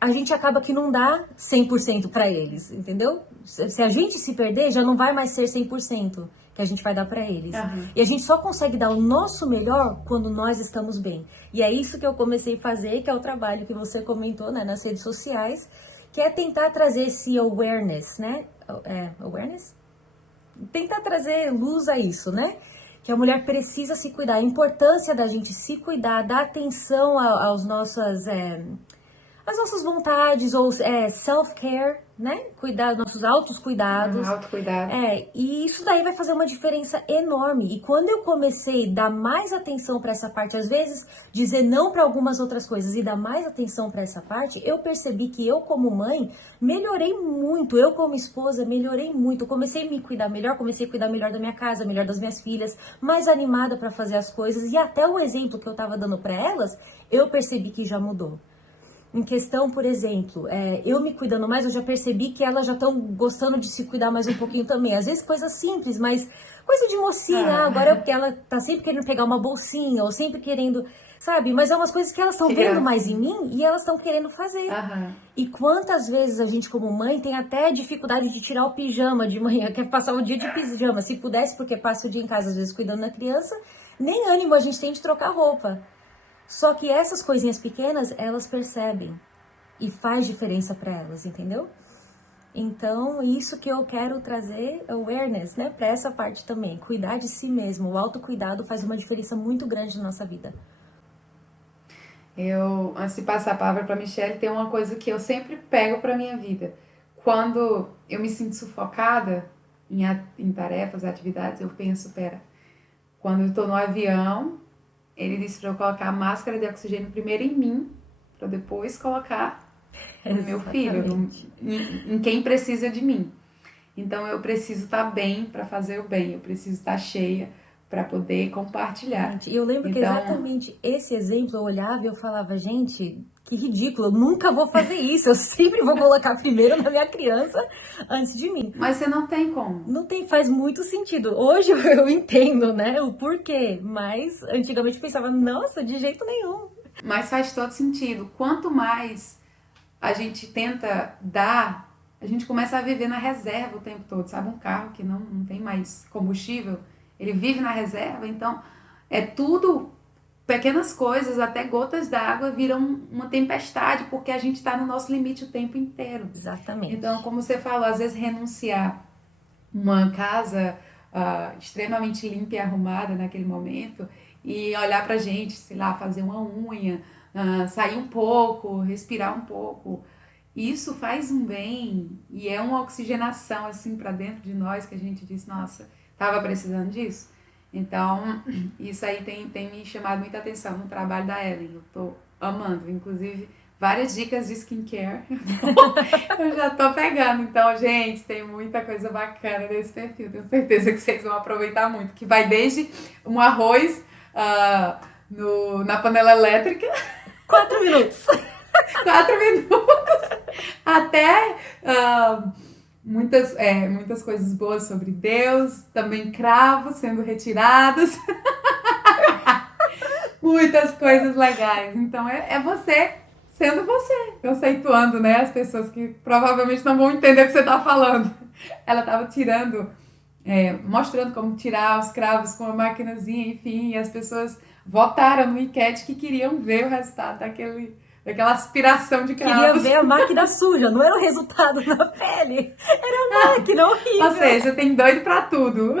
a gente acaba que não dá 100% para eles, entendeu? Se a gente se perder, já não vai mais ser 100% que a gente vai dar para eles. E a gente só consegue dar o nosso melhor quando nós estamos bem. E é isso que eu comecei a fazer, que é o trabalho que você comentou, né, nas redes sociais, que é tentar trazer esse awareness, né? Awareness? Tentar trazer luz a isso, né? Que a mulher precisa se cuidar, a importância da gente se cuidar, dar atenção às nossas vontades, ou self-care, né? Cuidar dos nossos autocuidados. Autocuidado. E isso daí vai fazer uma diferença enorme. E quando eu comecei a dar mais atenção para essa parte, às vezes dizer não para algumas outras coisas e dar mais atenção para essa parte, eu percebi que eu como mãe melhorei muito. Eu como esposa melhorei muito. Eu comecei a me cuidar melhor, comecei a cuidar melhor da minha casa, melhor das minhas filhas, mais animada para fazer as coisas. E até o exemplo que eu estava dando para elas, eu percebi que já mudou. Em questão, por exemplo, eu me cuidando mais, eu já percebi que elas já estão gostando de se cuidar mais um pouquinho também. Às vezes coisas simples, mas coisa de mocinha. Agora porque ela tá sempre querendo pegar uma bolsinha, ou sempre querendo, sabe? Mas é umas coisas que elas estão vendo mais em mim e elas estão querendo fazer. E quantas vezes a gente como mãe tem até dificuldade de tirar o pijama de manhã, quer passar o dia de pijama. Se pudesse, porque passa o dia em casa às vezes cuidando da criança, nem ânimo a gente tem de trocar roupa. Só que essas coisinhas pequenas, elas percebem e faz diferença para elas, entendeu? Então, isso que eu quero trazer, awareness, né, para essa parte também. Cuidar de si mesmo, o autocuidado faz uma diferença muito grande na nossa vida. Antes de passar a palavra para a Michelle, tem uma coisa que eu sempre pego para minha vida. Quando eu me sinto sufocada em tarefas, atividades, eu penso, quando eu estou no avião, ele disse para eu colocar a máscara de oxigênio primeiro em mim, para depois colocar no meu filho, em quem precisa de mim. Então eu preciso estar bem para fazer o bem, eu preciso estar cheia para poder compartilhar. E eu lembro que exatamente esse exemplo eu olhava e eu falava, gente, que ridículo, eu nunca vou fazer isso, eu sempre vou colocar primeiro na minha criança antes de mim. Mas você não tem como. Não tem, faz muito sentido. Hoje eu entendo, né, o porquê, mas antigamente eu pensava, nossa, de jeito nenhum. Mas faz todo sentido. Quanto mais a gente tenta dar, a gente começa a viver na reserva o tempo todo, sabe? Um carro que não tem mais combustível, ele vive na reserva, então é tudo, pequenas coisas, até gotas d'água viram uma tempestade, porque a gente está no nosso limite o tempo inteiro. Exatamente. Então, como você falou, às vezes renunciar uma casa extremamente limpa e arrumada naquele momento e olhar pra gente, sei lá, fazer uma unha, sair um pouco, respirar um pouco. Isso faz um bem e é uma oxigenação assim para dentro de nós que a gente diz, nossa, tava precisando disso. Então, isso aí tem me chamado muita atenção no trabalho da Ellen. Eu tô amando, inclusive várias dicas de skincare. Eu já tô pegando. Então, gente, tem muita coisa bacana nesse perfil. Tenho certeza que vocês vão aproveitar muito. Que vai desde um arroz na panela elétrica. 4 minutos. 4 minutos. Até muitas coisas boas sobre Deus. Também cravos sendo retirados. Muitas coisas legais. Então, é você sendo você, conceituando, né, as pessoas que provavelmente não vão entender o que você está falando. Ela estava tirando, mostrando como tirar os cravos com a maquinazinha, enfim, e as pessoas votaram no enquete que queriam ver o resultado daquela aspiração de cravos. Queria ver a máquina suja, não era o resultado na pele, era a máquina horrível. Ou seja, tem doido pra tudo.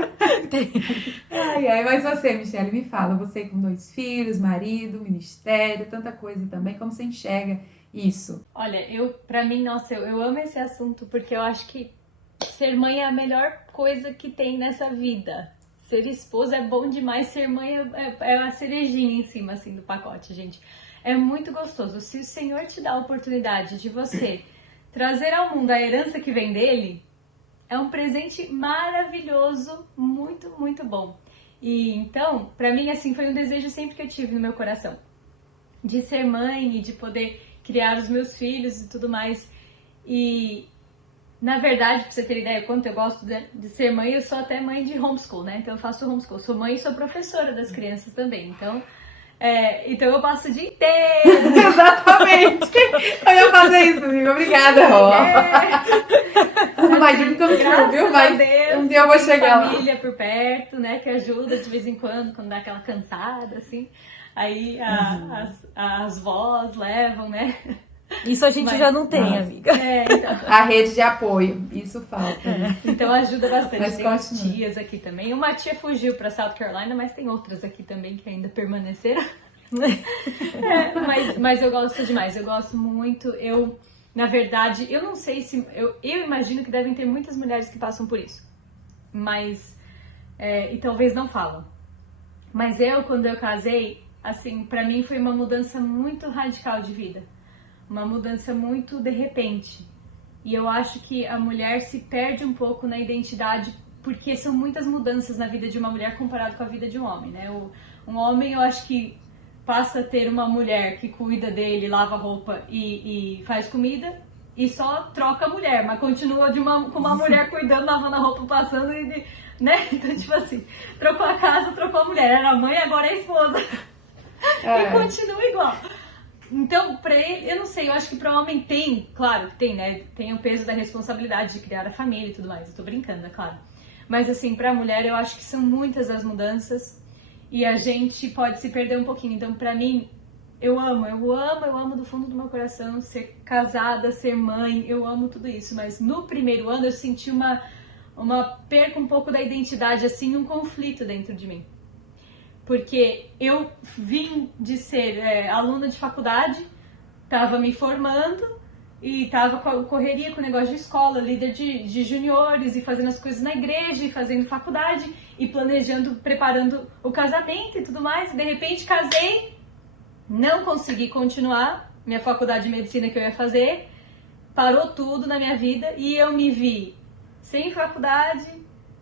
Ai, mas você, Michelle, me fala, você com 2 filhos, marido, ministério, tanta coisa também, como você enxerga isso? Olha, pra mim, nossa, eu amo esse assunto porque eu acho que ser mãe é a melhor coisa que tem nessa vida. Ser esposa é bom demais, ser mãe é a cerejinha em cima, assim, do pacote, gente. É muito gostoso. Se o Senhor te dá a oportunidade de você trazer ao mundo a herança que vem dele, é um presente maravilhoso, muito, muito bom. E então, pra mim, assim, foi um desejo sempre que eu tive no meu coração. De ser mãe e de poder criar os meus filhos e tudo mais. E, na verdade, pra você ter ideia quanto eu gosto de ser mãe, eu sou até mãe de homeschool, né? Então eu faço homeschool. Sou mãe e sou professora das crianças também. Então eu passo o dia inteiro. Exatamente. Eu ia fazer isso, amiga. Obrigada. Mas nunca viu? Mas um dia eu vou chegar lá. Família por perto, né? Que ajuda de vez em quando dá aquela cansada, assim. Aí as vós levam, né? Isso a gente já não tem, amiga. Então. A rede de apoio, isso falta. Então ajuda bastante. Mas tem as tias aqui também. Uma tia fugiu para South Carolina, mas tem outras aqui também que ainda permaneceram. Mas eu gosto demais, eu gosto muito. Na verdade, eu não sei se... Eu imagino que devem ter muitas mulheres que passam por isso. Mas... e talvez não falam. Mas quando eu casei, assim, pra mim foi uma mudança muito radical de vida. Uma mudança muito de repente. E eu acho que a mulher se perde um pouco na identidade, porque são muitas mudanças na vida de uma mulher comparado com a vida de um homem, né? Um homem, eu acho que passa a ter uma mulher que cuida dele, lava roupa e faz comida, e só troca a mulher, mas continua com uma mulher cuidando, lavando a roupa, passando, né? Então, tipo assim, trocou a casa, trocou a mulher. Era a mãe, agora é a esposa. E continua igual. Então, pra ele, eu não sei, eu acho que pra homem claro que tem, né? Tem o peso da responsabilidade de criar a família e tudo mais. Eu tô brincando, é claro. Mas assim, pra mulher, eu acho que são muitas as mudanças e a gente pode se perder um pouquinho. Então, pra mim, eu amo do fundo do meu coração ser casada, ser mãe, eu amo tudo isso. Mas no primeiro ano eu senti uma perca um pouco da identidade, assim, um conflito dentro de mim. Porque eu vim de ser aluna de faculdade, estava me formando e estava correria com o negócio de escola, líder de juniores e fazendo as coisas na igreja e fazendo faculdade e planejando, preparando o casamento e tudo mais. E de repente casei, não consegui continuar minha faculdade de medicina que eu ia fazer, parou tudo na minha vida e eu me vi sem faculdade,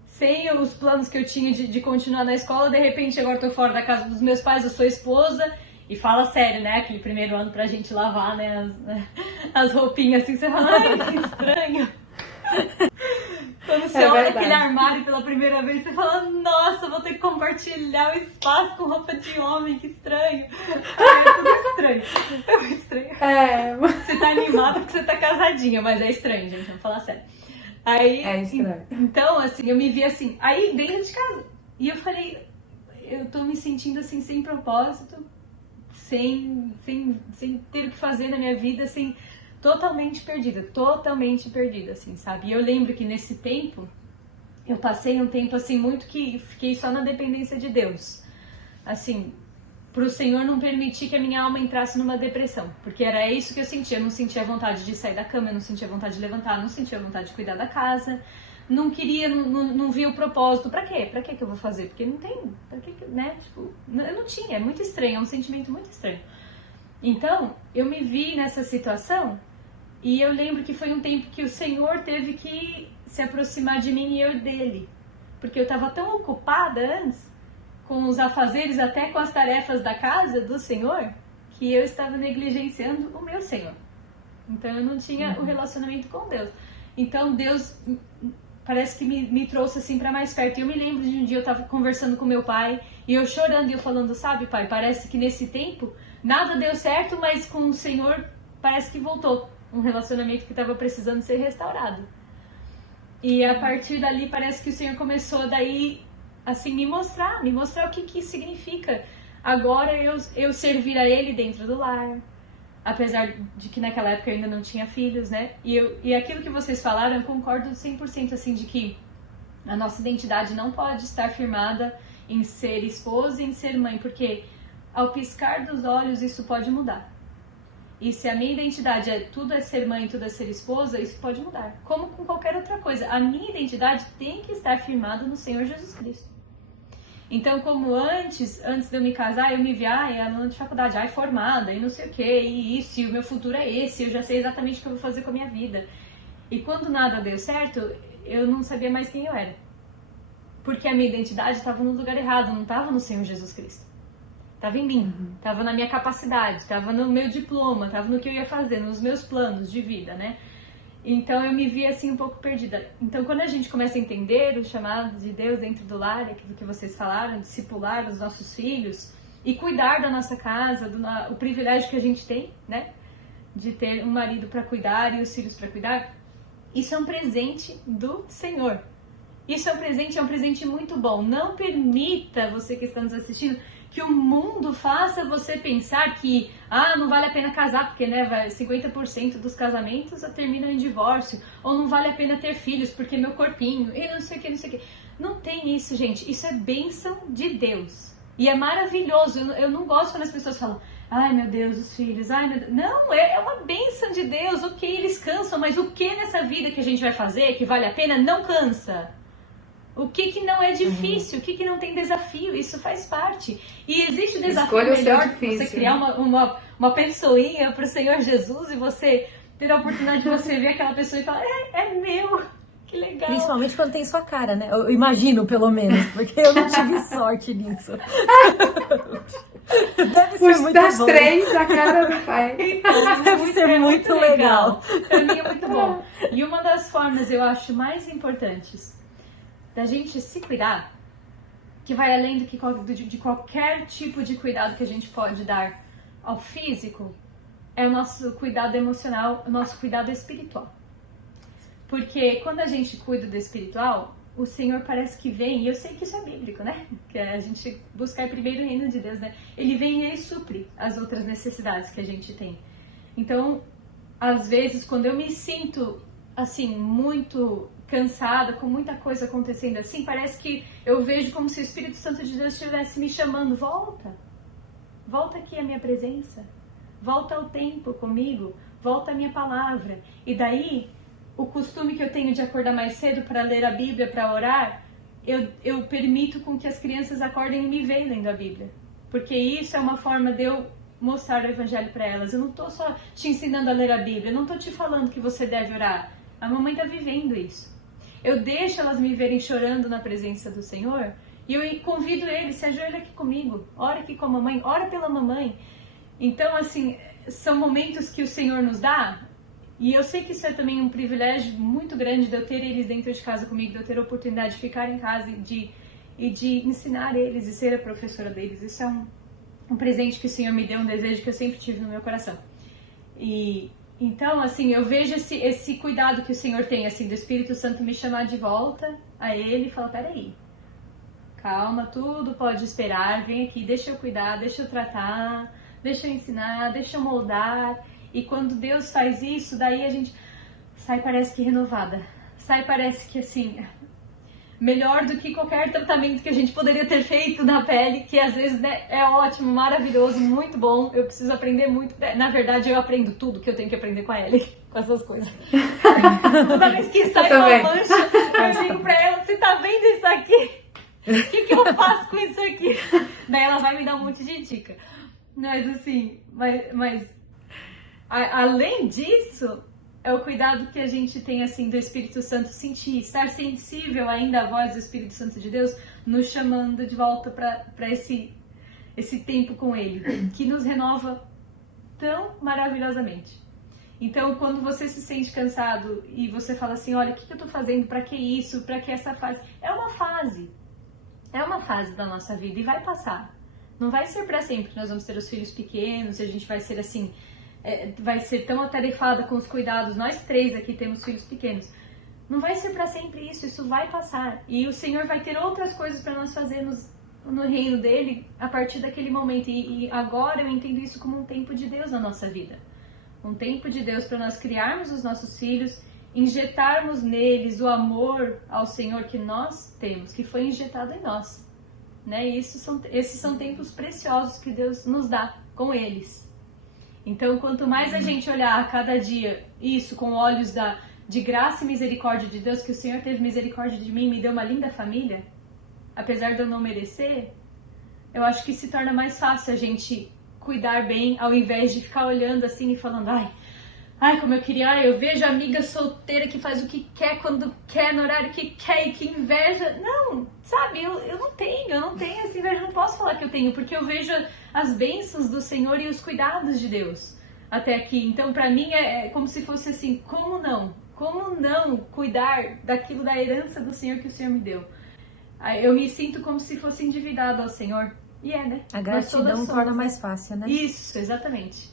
sem os planos que eu tinha de continuar na escola. De repente agora eu tô fora da casa dos meus pais, eu sou esposa. E fala sério, né? Aquele primeiro ano pra gente lavar, né? As roupinhas assim, você fala, ai, que estranho. Quando você olha aquele armário pela primeira vez, você fala, nossa, vou ter que compartilhar o espaço com roupa de homem, que estranho. É tudo estranho. É muito estranho. Você tá animada porque você tá casadinha, mas é estranho, gente, vamos falar sério. Aí, é estranho. Então, assim, eu me vi assim, aí dentro de casa. E eu falei, eu tô me sentindo assim, sem propósito, sem ter o que fazer na minha vida, assim, totalmente perdida, assim, sabe? E eu lembro que nesse tempo, eu passei um tempo, assim, muito que fiquei só na dependência de Deus, assim, pro Senhor não permitir que a minha alma entrasse numa depressão, porque era isso que eu sentia. Eu não sentia vontade de sair da cama, eu não sentia vontade de levantar, não sentia vontade de cuidar da casa, não queria, não via o propósito. Pra quê? Pra que eu vou fazer? Porque não tem, pra que, né? Tipo, eu não tinha, é muito estranho, é um sentimento muito estranho. Então, eu me vi nessa situação e eu lembro que foi um tempo que o Senhor teve que se aproximar de mim e eu dele. Porque eu tava tão ocupada antes com os afazeres, até com as tarefas da casa do Senhor, que eu estava negligenciando o meu Senhor. Então, eu não tinha o relacionamento com Deus. Então, Deus parece que me trouxe assim para mais perto. E eu me lembro de um dia eu tava conversando com meu pai e eu chorando e eu falando, sabe, pai, parece que nesse tempo nada deu certo, mas com o Senhor parece que voltou um relacionamento que estava precisando ser restaurado. E a partir dali parece que o Senhor começou daí assim me mostrar o que significa agora eu servir a Ele dentro do lar. Apesar de que naquela época eu ainda não tinha filhos, né? E aquilo que vocês falaram, eu concordo 100% assim, de que a nossa identidade não pode estar firmada em ser esposa e em ser mãe, porque ao piscar dos olhos isso pode mudar. E se a minha identidade tudo é ser mãe, tudo é ser esposa, isso pode mudar. Como com qualquer outra coisa. A minha identidade tem que estar firmada no Senhor Jesus Cristo. Então, como antes de eu me casar, eu me via, aluna de faculdade, formada, e não sei o que, e isso, e o meu futuro é esse, eu já sei exatamente o que eu vou fazer com a minha vida. E quando nada deu certo, eu não sabia mais quem eu era. Porque a minha identidade estava no lugar errado, não estava no Senhor Jesus Cristo. Estava em mim, estava na minha capacidade, estava no meu diploma, estava no que eu ia fazer, nos meus planos de vida, né? Então eu me vi assim um pouco perdida. Então quando a gente começa a entender o chamado de Deus dentro do lar, aquilo que vocês falaram, discipular os nossos filhos e cuidar da nossa casa, o privilégio que a gente tem, né? De ter um marido para cuidar e os filhos para cuidar, isso é um presente do Senhor. Isso é um presente muito bom. Não permita, você que está nos assistindo, que o mundo faça você pensar que não vale a pena casar, porque né, 50% dos casamentos terminam em divórcio, ou não vale a pena ter filhos, porque meu corpinho, e não sei o que. Não tem isso, gente. Isso é bênção de Deus. E é maravilhoso. Eu não gosto quando as pessoas falam, ai meu Deus, os filhos, ai meu Deus. Não, é uma bênção de Deus. Ok, eles cansam, mas o que nessa vida que a gente vai fazer que vale a pena não cansa? O que não é difícil, o que não tem desafio, isso faz parte. E existe desafio melhor que você criar uma pessoinha para o Senhor Jesus e você ter a oportunidade de você ver aquela pessoa e falar, é meu, que legal. Principalmente quando tem sua cara, né? Eu imagino, pelo menos, porque eu não tive sorte nisso. Deve ser muito das bom. três, a cara do pai. Então, deve ser muito legal. Para mim é muito bom. E uma das formas, eu acho, mais importantes da gente se cuidar, que vai além de qualquer tipo de cuidado que a gente pode dar ao físico, é o nosso cuidado emocional, o nosso cuidado espiritual. Porque quando a gente cuida do espiritual, o Senhor parece que vem, e eu sei que isso é bíblico, né? Que é a gente buscar primeiro o reino de Deus, né? Ele vem e ele supre as outras necessidades que a gente tem. Então, às vezes, quando eu me sinto, assim, muito cansada, com muita coisa acontecendo assim, parece que eu vejo como se o Espírito Santo de Deus estivesse me chamando, volta aqui à minha presença, volta ao tempo comigo, volta à minha palavra. E daí, o costume que eu tenho de acordar mais cedo para ler a Bíblia, para orar, eu permito com que as crianças acordem e me vejam lendo a Bíblia, porque isso é uma forma de eu mostrar o evangelho para elas. Eu não tô só te ensinando a ler a Bíblia, eu não tô te falando que você deve orar. A mamãe tá vivendo isso. Eu deixo elas me verem chorando na presença do Senhor e eu convido eles, se ajoelha aqui comigo, ora aqui com a mamãe, ora pela mamãe. Então, assim, são momentos que o Senhor nos dá, e eu sei que isso é também um privilégio muito grande de eu ter eles dentro de casa comigo, de eu ter a oportunidade de ficar em casa e de ensinar eles e ser a professora deles. Isso é um presente que o Senhor me deu, um desejo que eu sempre tive no meu coração. E então, assim, eu vejo esse cuidado que o Senhor tem, assim, do Espírito Santo me chamar de volta a Ele e falar, peraí, calma, tudo pode esperar, vem aqui, deixa eu cuidar, deixa eu tratar, deixa eu ensinar, deixa eu moldar. E quando Deus faz isso, daí a gente sai, parece que renovada, sai, parece que, assim, melhor do que qualquer tratamento que a gente poderia ter feito na pele, que às vezes, né, é ótimo, maravilhoso, muito bom. Eu preciso aprender muito. Na verdade, eu aprendo tudo que eu tenho que aprender com a Ellie, com essas coisas. Toda vez que sai uma mancha, eu digo pra ela, você tá vendo isso aqui? O que eu faço com isso aqui? Daí ela vai me dar um monte de dica. Mas assim, além disso, é o cuidado que a gente tem, assim, do Espírito Santo sentir, estar sensível ainda à voz do Espírito Santo de Deus, nos chamando de volta para esse tempo com Ele, que nos renova tão maravilhosamente. Então, quando você se sente cansado e você fala assim, olha, o que eu tô fazendo, para que isso, para que essa fase? É uma fase da nossa vida e vai passar. Não vai ser para sempre, nós vamos ter os filhos pequenos, e a gente vai ser assim, vai ser tão atarefada com os cuidados. Nós três aqui temos filhos pequenos. Não vai ser para sempre isso vai passar. E o Senhor vai ter outras coisas para nós fazermos no reino dele a partir daquele momento. E agora eu entendo isso como um tempo de Deus na nossa vida. Um tempo de Deus para nós criarmos os nossos filhos, injetarmos neles o amor ao Senhor que nós temos, que foi injetado em nós. Né? E esses são tempos preciosos que Deus nos dá com eles. Então, quanto mais a gente olhar a cada dia isso com olhos de graça e misericórdia de Deus, que o Senhor teve misericórdia de mim e me deu uma linda família, apesar de eu não merecer, eu acho que se torna mais fácil a gente cuidar bem, ao invés de ficar olhando assim e falando, ai, como eu queria, eu vejo a amiga solteira que faz o que quer, quando quer, no horário que quer e que inveja. Não, sabe, eu não tenho essa inveja, eu não posso falar que eu tenho, porque eu vejo as bênçãos do Senhor e os cuidados de Deus até aqui. Então, pra mim, é como se fosse assim, como não cuidar daquilo, da herança do Senhor que o Senhor me deu? Eu me sinto como se fosse endividado ao Senhor. E né? A gratidão torna mais fácil, né? Isso, exatamente.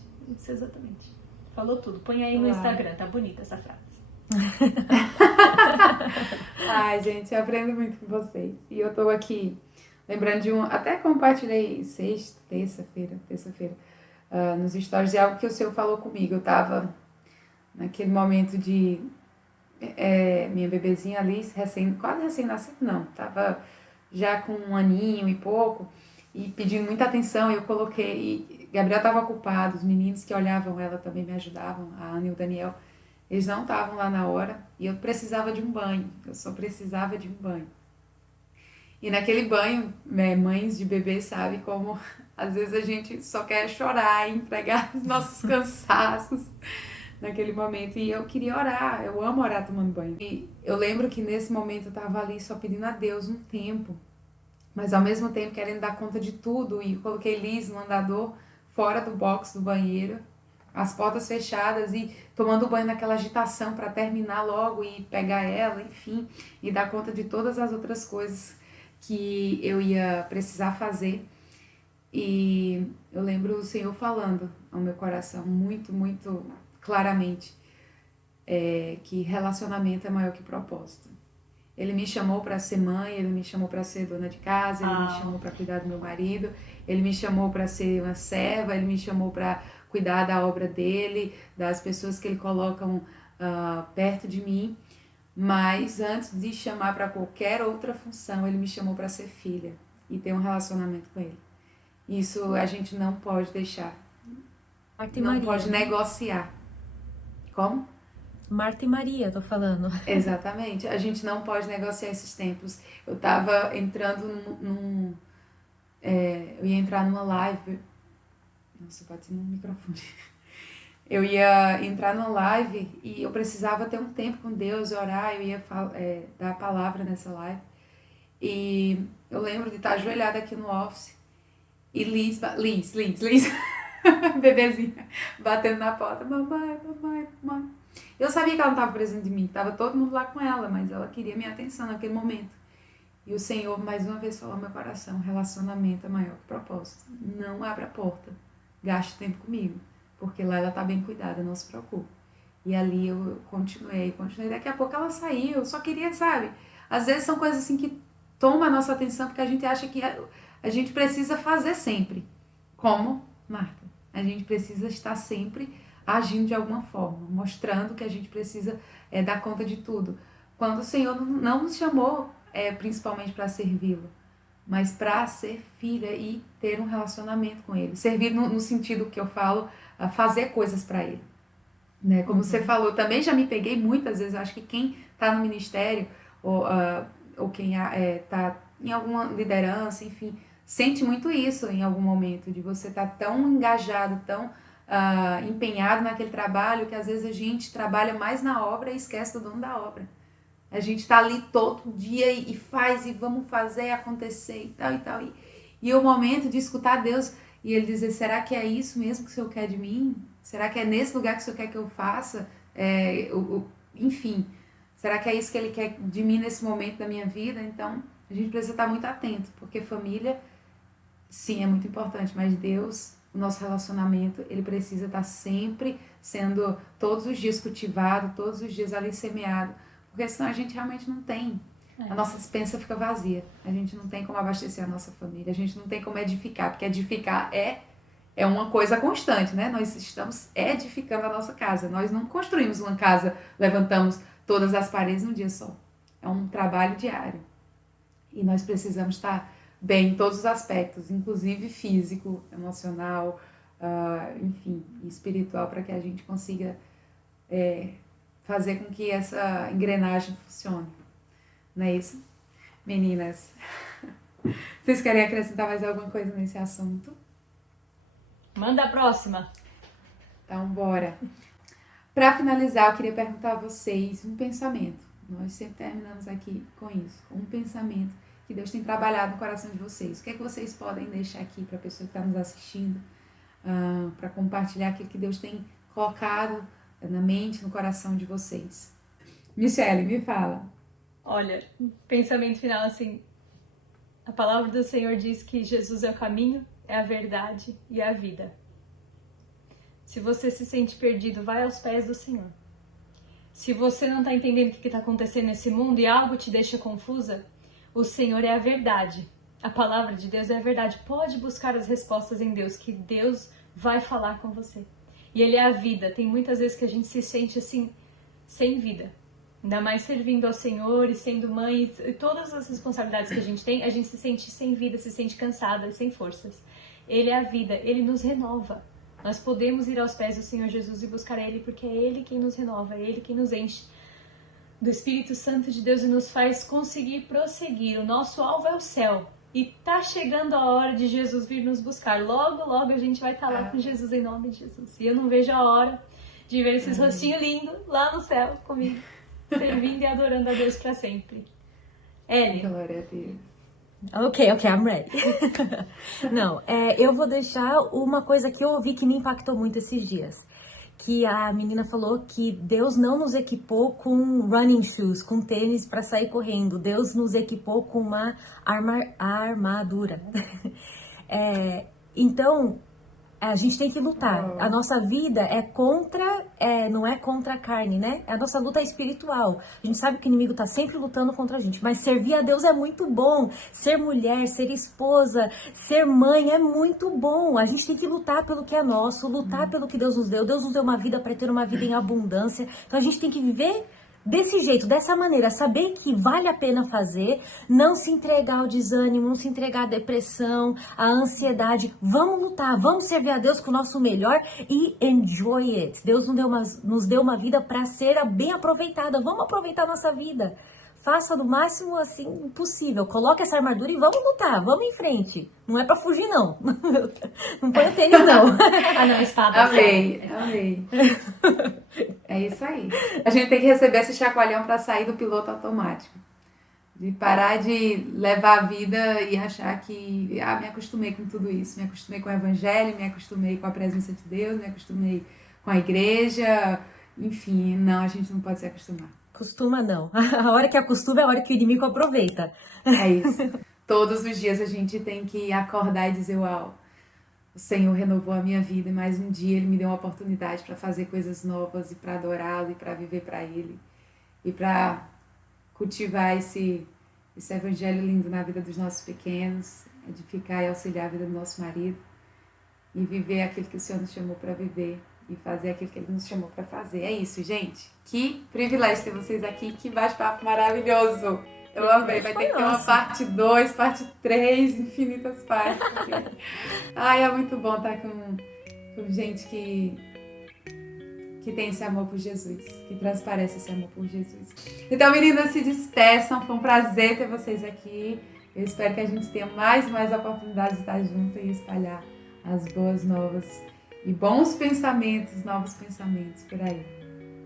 Falou tudo. Põe aí no Instagram, tá bonita essa frase. Ai, gente, eu aprendo muito com vocês. E eu tô aqui lembrando de até compartilhei terça-feira, nos stories de algo que o Senhor falou comigo. Eu tava naquele momento de minha bebezinha Alice, quase recém-nascida, não. Tava já com 1 aninho e pouco, e pedindo muita atenção. Eu coloquei... Gabriel estava ocupado, os meninos que olhavam ela também me ajudavam, a Ana e o Daniel, eles não estavam lá na hora, e eu precisava de um banho, eu só precisava de um banho. E naquele banho, mães de bebê sabem como às vezes a gente só quer chorar e entregar os nossos cansaços naquele momento, e eu queria orar, eu amo orar tomando banho. E eu lembro que nesse momento eu estava ali só pedindo a Deus um tempo, mas ao mesmo tempo querendo dar conta de tudo, e coloquei Liz no andador, fora do box do banheiro, as portas fechadas e tomando banho naquela agitação para terminar logo e pegar ela, enfim, e dar conta de todas as outras coisas que eu ia precisar fazer. E eu lembro o Senhor falando ao meu coração muito, muito claramente que relacionamento é maior que propósito. Ele me chamou para ser mãe, ele me chamou para ser dona de casa, ele me chamou para cuidar do meu marido, ele me chamou para ser uma serva, ele me chamou para cuidar da obra dele, das pessoas que ele coloca perto de mim. Mas antes de chamar para qualquer outra função, ele me chamou para ser filha e ter um relacionamento com ele. Isso a gente não pode deixar, não pode negociar. Como? Marta e Maria, tô falando. Exatamente, a gente não pode negociar esses tempos. Eu tava entrando eu ia entrar numa live Nossa, bati no microfone. Eu ia entrar no live e eu precisava ter um tempo com Deus, orar, eu ia dar a palavra nessa live. E eu lembro de estar ajoelhada aqui no office e Liz, bebezinha, batendo na porta, mamãe. Eu sabia que ela não estava presente de mim, estava todo mundo lá com ela, mas ela queria minha atenção naquele momento. E o Senhor, mais uma vez, falou ao meu coração, relacionamento é maior que propósito. Não abra a porta, gaste tempo comigo, porque lá ela está bem cuidada, não se preocupe. E ali eu continuei. Daqui a pouco ela saiu, eu só queria, sabe? Às vezes são coisas assim que tomam a nossa atenção, porque a gente acha que a gente precisa fazer sempre. Como, Marta? A gente precisa estar sempre agindo de alguma forma, mostrando que a gente precisa dar conta de tudo. Quando o Senhor não nos chamou principalmente para servi-lo, mas para ser filha e ter um relacionamento com Ele. Servir no sentido que eu falo, fazer coisas para Ele. Né? Como você falou, também já me peguei muitas vezes, eu acho que quem está no ministério ou quem está em alguma liderança, enfim, sente muito isso em algum momento, de você estar tão engajado, tão empenhado naquele trabalho, que às vezes a gente trabalha mais na obra e esquece do dono da obra. A gente está ali todo dia e faz, e vamos fazer acontecer e tal e tal. E o momento de escutar Deus e Ele dizer, será que é isso mesmo que o Senhor quer de mim? Será que é nesse lugar que o Senhor quer que eu faça? Enfim, será que é isso que Ele quer de mim nesse momento da minha vida? Então, a gente precisa estar muito atento, porque família, sim, é muito importante, mas Deus, o nosso relacionamento, Ele precisa estar sempre sendo todos os dias cultivado, todos os dias ali semeado, porque senão a gente realmente não tem. A nossa despensa fica vazia. A gente não tem como abastecer a nossa família. A gente não tem como edificar, porque edificar é uma coisa constante, né? Nós estamos edificando a nossa casa. Nós não construímos uma casa, levantamos todas as paredes num dia só. É um trabalho diário. E nós precisamos estar bem em todos os aspectos, inclusive físico, emocional, enfim, espiritual, para que a gente consiga fazer com que essa engrenagem funcione. Não é isso? Meninas, vocês querem acrescentar mais alguma coisa nesse assunto? Manda a próxima. Então, bora. Para finalizar, eu queria perguntar a vocês um pensamento. Nós sempre terminamos aqui com isso, com um pensamento que Deus tem trabalhado no coração de vocês. O que é que vocês podem deixar aqui para a pessoa que está nos assistindo, para compartilhar aquilo que Deus tem colocado na mente, no coração de vocês? Michele, me fala. Olha, pensamento final assim, a palavra do Senhor diz que Jesus é o caminho, é a verdade e a vida. Se você se sente perdido, vai aos pés do Senhor. Se você não está entendendo o que está acontecendo nesse mundo e algo te deixa confusa, o Senhor é a verdade. A palavra de Deus é a verdade. Pode buscar as respostas em Deus, que Deus vai falar com você. E Ele é a vida. Tem muitas vezes que a gente se sente assim, sem vida. Ainda mais servindo ao Senhor e sendo mãe e todas as responsabilidades que a gente se sente sem vida, se sente cansada, sem forças. Ele é a vida, Ele nos renova. Nós podemos ir aos pés do Senhor Jesus e buscar Ele, porque é Ele quem nos renova, é Ele quem nos enche do Espírito Santo de Deus e nos faz conseguir prosseguir. O nosso alvo é o céu. E tá chegando a hora de Jesus vir nos buscar. Logo, logo a gente vai estar lá com Jesus, em nome de Jesus. E eu não vejo a hora de ver esses rostinhos lindos lá no céu comigo, servindo e adorando a Deus para sempre. Ellie. Glória a Deus. Ok, I'm ready. Não, eu vou deixar uma coisa que eu ouvi que me impactou muito esses dias. Que a menina falou que Deus não nos equipou com running shoes, com tênis para sair correndo. Deus nos equipou com uma armadura. Então, a gente tem que lutar. A nossa vida não é contra a carne, né? A nossa luta é espiritual. A gente sabe que o inimigo está sempre lutando contra a gente, mas servir a Deus é muito bom. Ser mulher, ser esposa, ser mãe é muito bom. A gente tem que lutar pelo que é nosso, lutar pelo que Deus nos deu. Deus nos deu uma vida para ter uma vida em abundância. Então a gente tem que viver desse jeito, dessa maneira, saber que vale a pena fazer, não se entregar ao desânimo, não se entregar à depressão, à ansiedade. Vamos lutar, vamos servir a Deus com o nosso melhor e enjoy it. Deus nos deu uma vida para ser bem aproveitada. Vamos aproveitar a nossa vida. faça no máximo assim possível. Coloque essa armadura e vamos lutar, vamos em frente. Não é pra fugir, não. Não põe o tênis, não. Ah, não, espada. Amei, amei. É isso aí. A gente tem que receber esse chacoalhão para sair do piloto automático. De parar de levar a vida e achar que me acostumei com tudo isso. Me acostumei com o evangelho, me acostumei com a presença de Deus, me acostumei com a igreja. Enfim, não, a gente não pode se acostumar. Costuma não. A hora que acostuma é a hora que o inimigo aproveita. É isso. Todos os dias a gente tem que acordar e dizer, uau, o Senhor renovou a minha vida e mais um dia Ele me deu uma oportunidade para fazer coisas novas e para adorá-lo e para viver para Ele e para cultivar esse evangelho lindo na vida dos nossos pequenos, edificar e auxiliar a vida do nosso marido e viver aquilo que o Senhor nos chamou para viver e fazer aquilo que Ele nos chamou para fazer. É isso, gente. Que privilégio ter vocês aqui, que bate-papo maravilhoso. Eu amei, vai ter que ter uma parte 2, parte 3, infinitas partes. Ai, é muito bom estar com gente que tem esse amor por Jesus, que transparece esse amor por Jesus. Então, meninas, se despeçam. Foi um prazer ter vocês aqui. Eu espero que a gente tenha mais e mais oportunidades de estar junto e espalhar as boas novas e bons pensamentos, novos pensamentos por aí.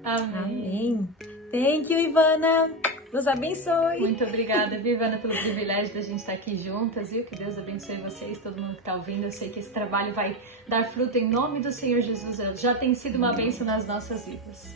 Amém. Thank you, Ivana. Deus abençoe. Muito obrigada, Ivana, pelo privilégio da gente estar aqui juntas, viu? Que Deus abençoe vocês, todo mundo que está ouvindo. Eu sei que esse trabalho vai dar fruto em nome do Senhor Jesus. Já tem sido uma bênção nas nossas vidas.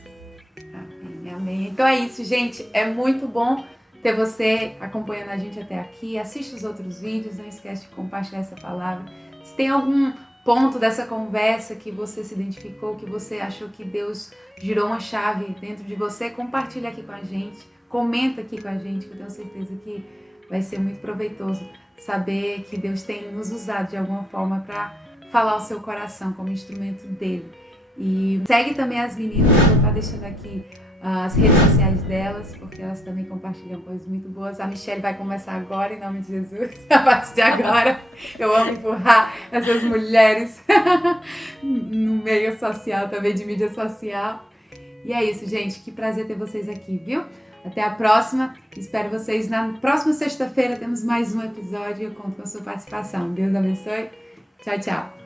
Amém, amém. Então é isso, gente. É muito bom ter você acompanhando a gente até aqui. Assiste os outros vídeos, não esquece de compartilhar essa palavra. Se tem algum ponto dessa conversa que você se identificou, que você achou que Deus girou uma chave dentro de você, compartilha aqui com a gente. Comenta aqui com a gente, que eu tenho certeza que vai ser muito proveitoso saber que Deus tem nos usado de alguma forma para falar ao seu coração como instrumento dele. E segue também as meninas, eu vou estar deixando aqui as redes sociais delas, porque elas também compartilham coisas muito boas. A Michelle vai começar agora, em nome de Jesus, a partir de agora. Eu amo empurrar essas mulheres no meio social, também de mídia social. E é isso, gente. Que prazer ter vocês aqui, viu? Até a próxima. Espero vocês na próxima sexta-feira. Temos mais um episódio e eu conto com a sua participação. Deus abençoe. Tchau, tchau.